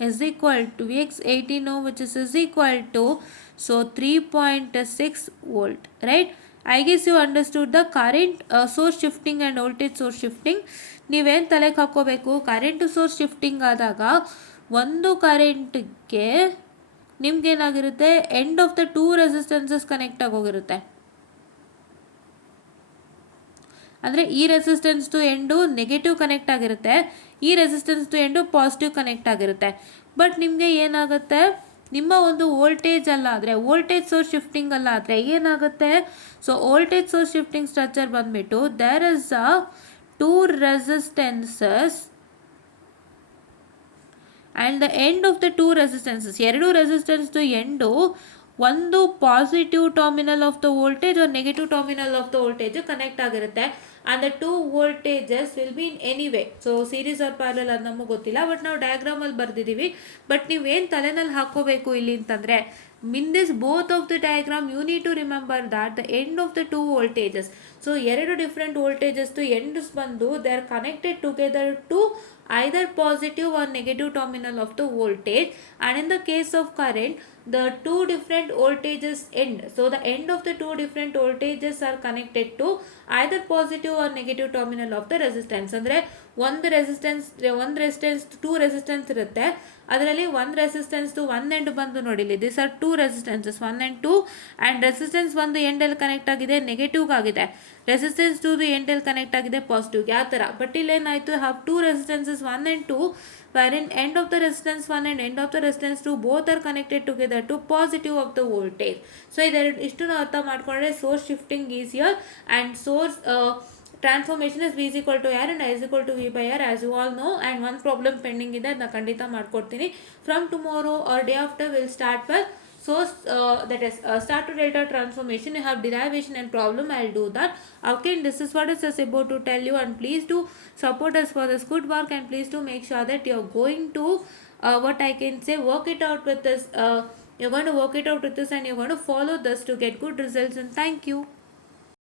is equal to Vx 18 ohm, which is equal to, so 3.6 volt, right? I guess you understood the current source shifting and voltage source shifting. ನೀವೇನು ತಲೆಗೆ ಹಾಕೋಬೇಕು, current source shifting ಆದಾಗ ಒಂದು ಕರೆಂಟ್ಗೆ ನಿಮ್ಗೇನಾಗಿರುತ್ತೆ, end of the two resistances connect ಆಗೋಗಿರುತ್ತೆ. ಅಂದರೆ ಈ resistance to end negative connect ಆಗಿರುತ್ತೆ, ಈ resistance to end positive connect ಆಗಿರುತ್ತೆ. ಬಟ್ ನಿಮಗೆ ಏನಾಗುತ್ತೆ, ನಿಮ್ಮ ಒಂದು ವೋಲ್ಟೇಜ್ ಅಲ್ಲ ಆದರೆ, ವೋಲ್ಟೇಜ್ ಸೋರ್ಸ್ ಶಿಫ್ಟಿಂಗ್ ಅಲ್ಲ ಆದರೆ ಏನಾಗುತ್ತೆ, so voltage source shifting structure ಬಂದುಬಿಟ್ಟು there is a two resistances and the end of the two resistances, ಎರಡು ರೆಸಿಸ್ಟೆನ್ಸ್ದು ಎಂಡು ಒಂದು positive terminal of the voltage or negative terminal of the voltage connect ಆಗಿರುತ್ತೆ. and the two voltages will be in any way, so series or parallel ಅದು ನಮಗೆ ಗೊತ್ತಿಲ್ಲ, ಬಟ್ ನಾವು ಡಯಾಗ್ರಾಮಲ್ಲಿ ಬರೆದಿದ್ದೀವಿ. ಬಟ್ ನೀವೇನು ತಲೆನಲ್ಲಿ ಹಾಕೋಬೇಕು ಇಲ್ಲಿ ಅಂತಂದರೆ, in this both of the diagram you need to remember that the end of the two voltages, so ಎರಡು different voltages to ends ಬಂದು they are connected together to either positive or negative terminal of the voltage, and in the case of current the two different voltages end, so the end of the two different voltages are connected to either positive or negative terminal of the resistance. ಅಂದರೆ ಒಂದು resistance two resistance ಇರುತ್ತೆ, ಅದರಲ್ಲಿ ಒಂದು ರೆಸಿಸ್ಟೆನ್ಸ್ದು one end ಬಂದು ನೋಡಿಲಿ, this are two resistances 1 and 2, and resistance ಒಂದು ಎಂಡಲ್ಲಿ ಕನೆಕ್ಟ್ ಆಗಿದೆ ನೆಗೆಟಿವ್ಗೆ ಆಗಿದೆ, ರೆಸಿಸ್ಟೆನ್ಸ್ ಟೂದು ಎಂಡಲ್ಲಿ ಕನೆಕ್ಟ್ ಆಗಿದೆ ಪಾಸಿಟಿವ್ಗೆ, ಯಾವ ಥರ. ಬಟ್ ಇಲ್ಲೇನಾಯಿತು, have two resistances 1 and 2 wherein end of the resistance 1 and end of the resistance 2 both are connected together to positive of the voltage. So ಇಷ್ಟು ಅರ್ಥ ಮಾಡ್ಕೊಂಡ್ರೆ source shifting is here and source transformation is V is equal to R and I is equal to V by R, as you all know. And one problem pending ಇದೆ, ಅದನ್ನ ಖಂಡಿತ ಮಾಡ್ಕೊಡ್ತೀನಿ. From tomorrow or day after we'll start with source that is start to data transformation. You have derivation and problem, I'll do that. Okay, and this is what is just about to tell you, and please do support us for this good work, and please do make sure that you're going to what I can say, work it out with this You're going to work it out with this and you're going to follow this to get good results. And thank you.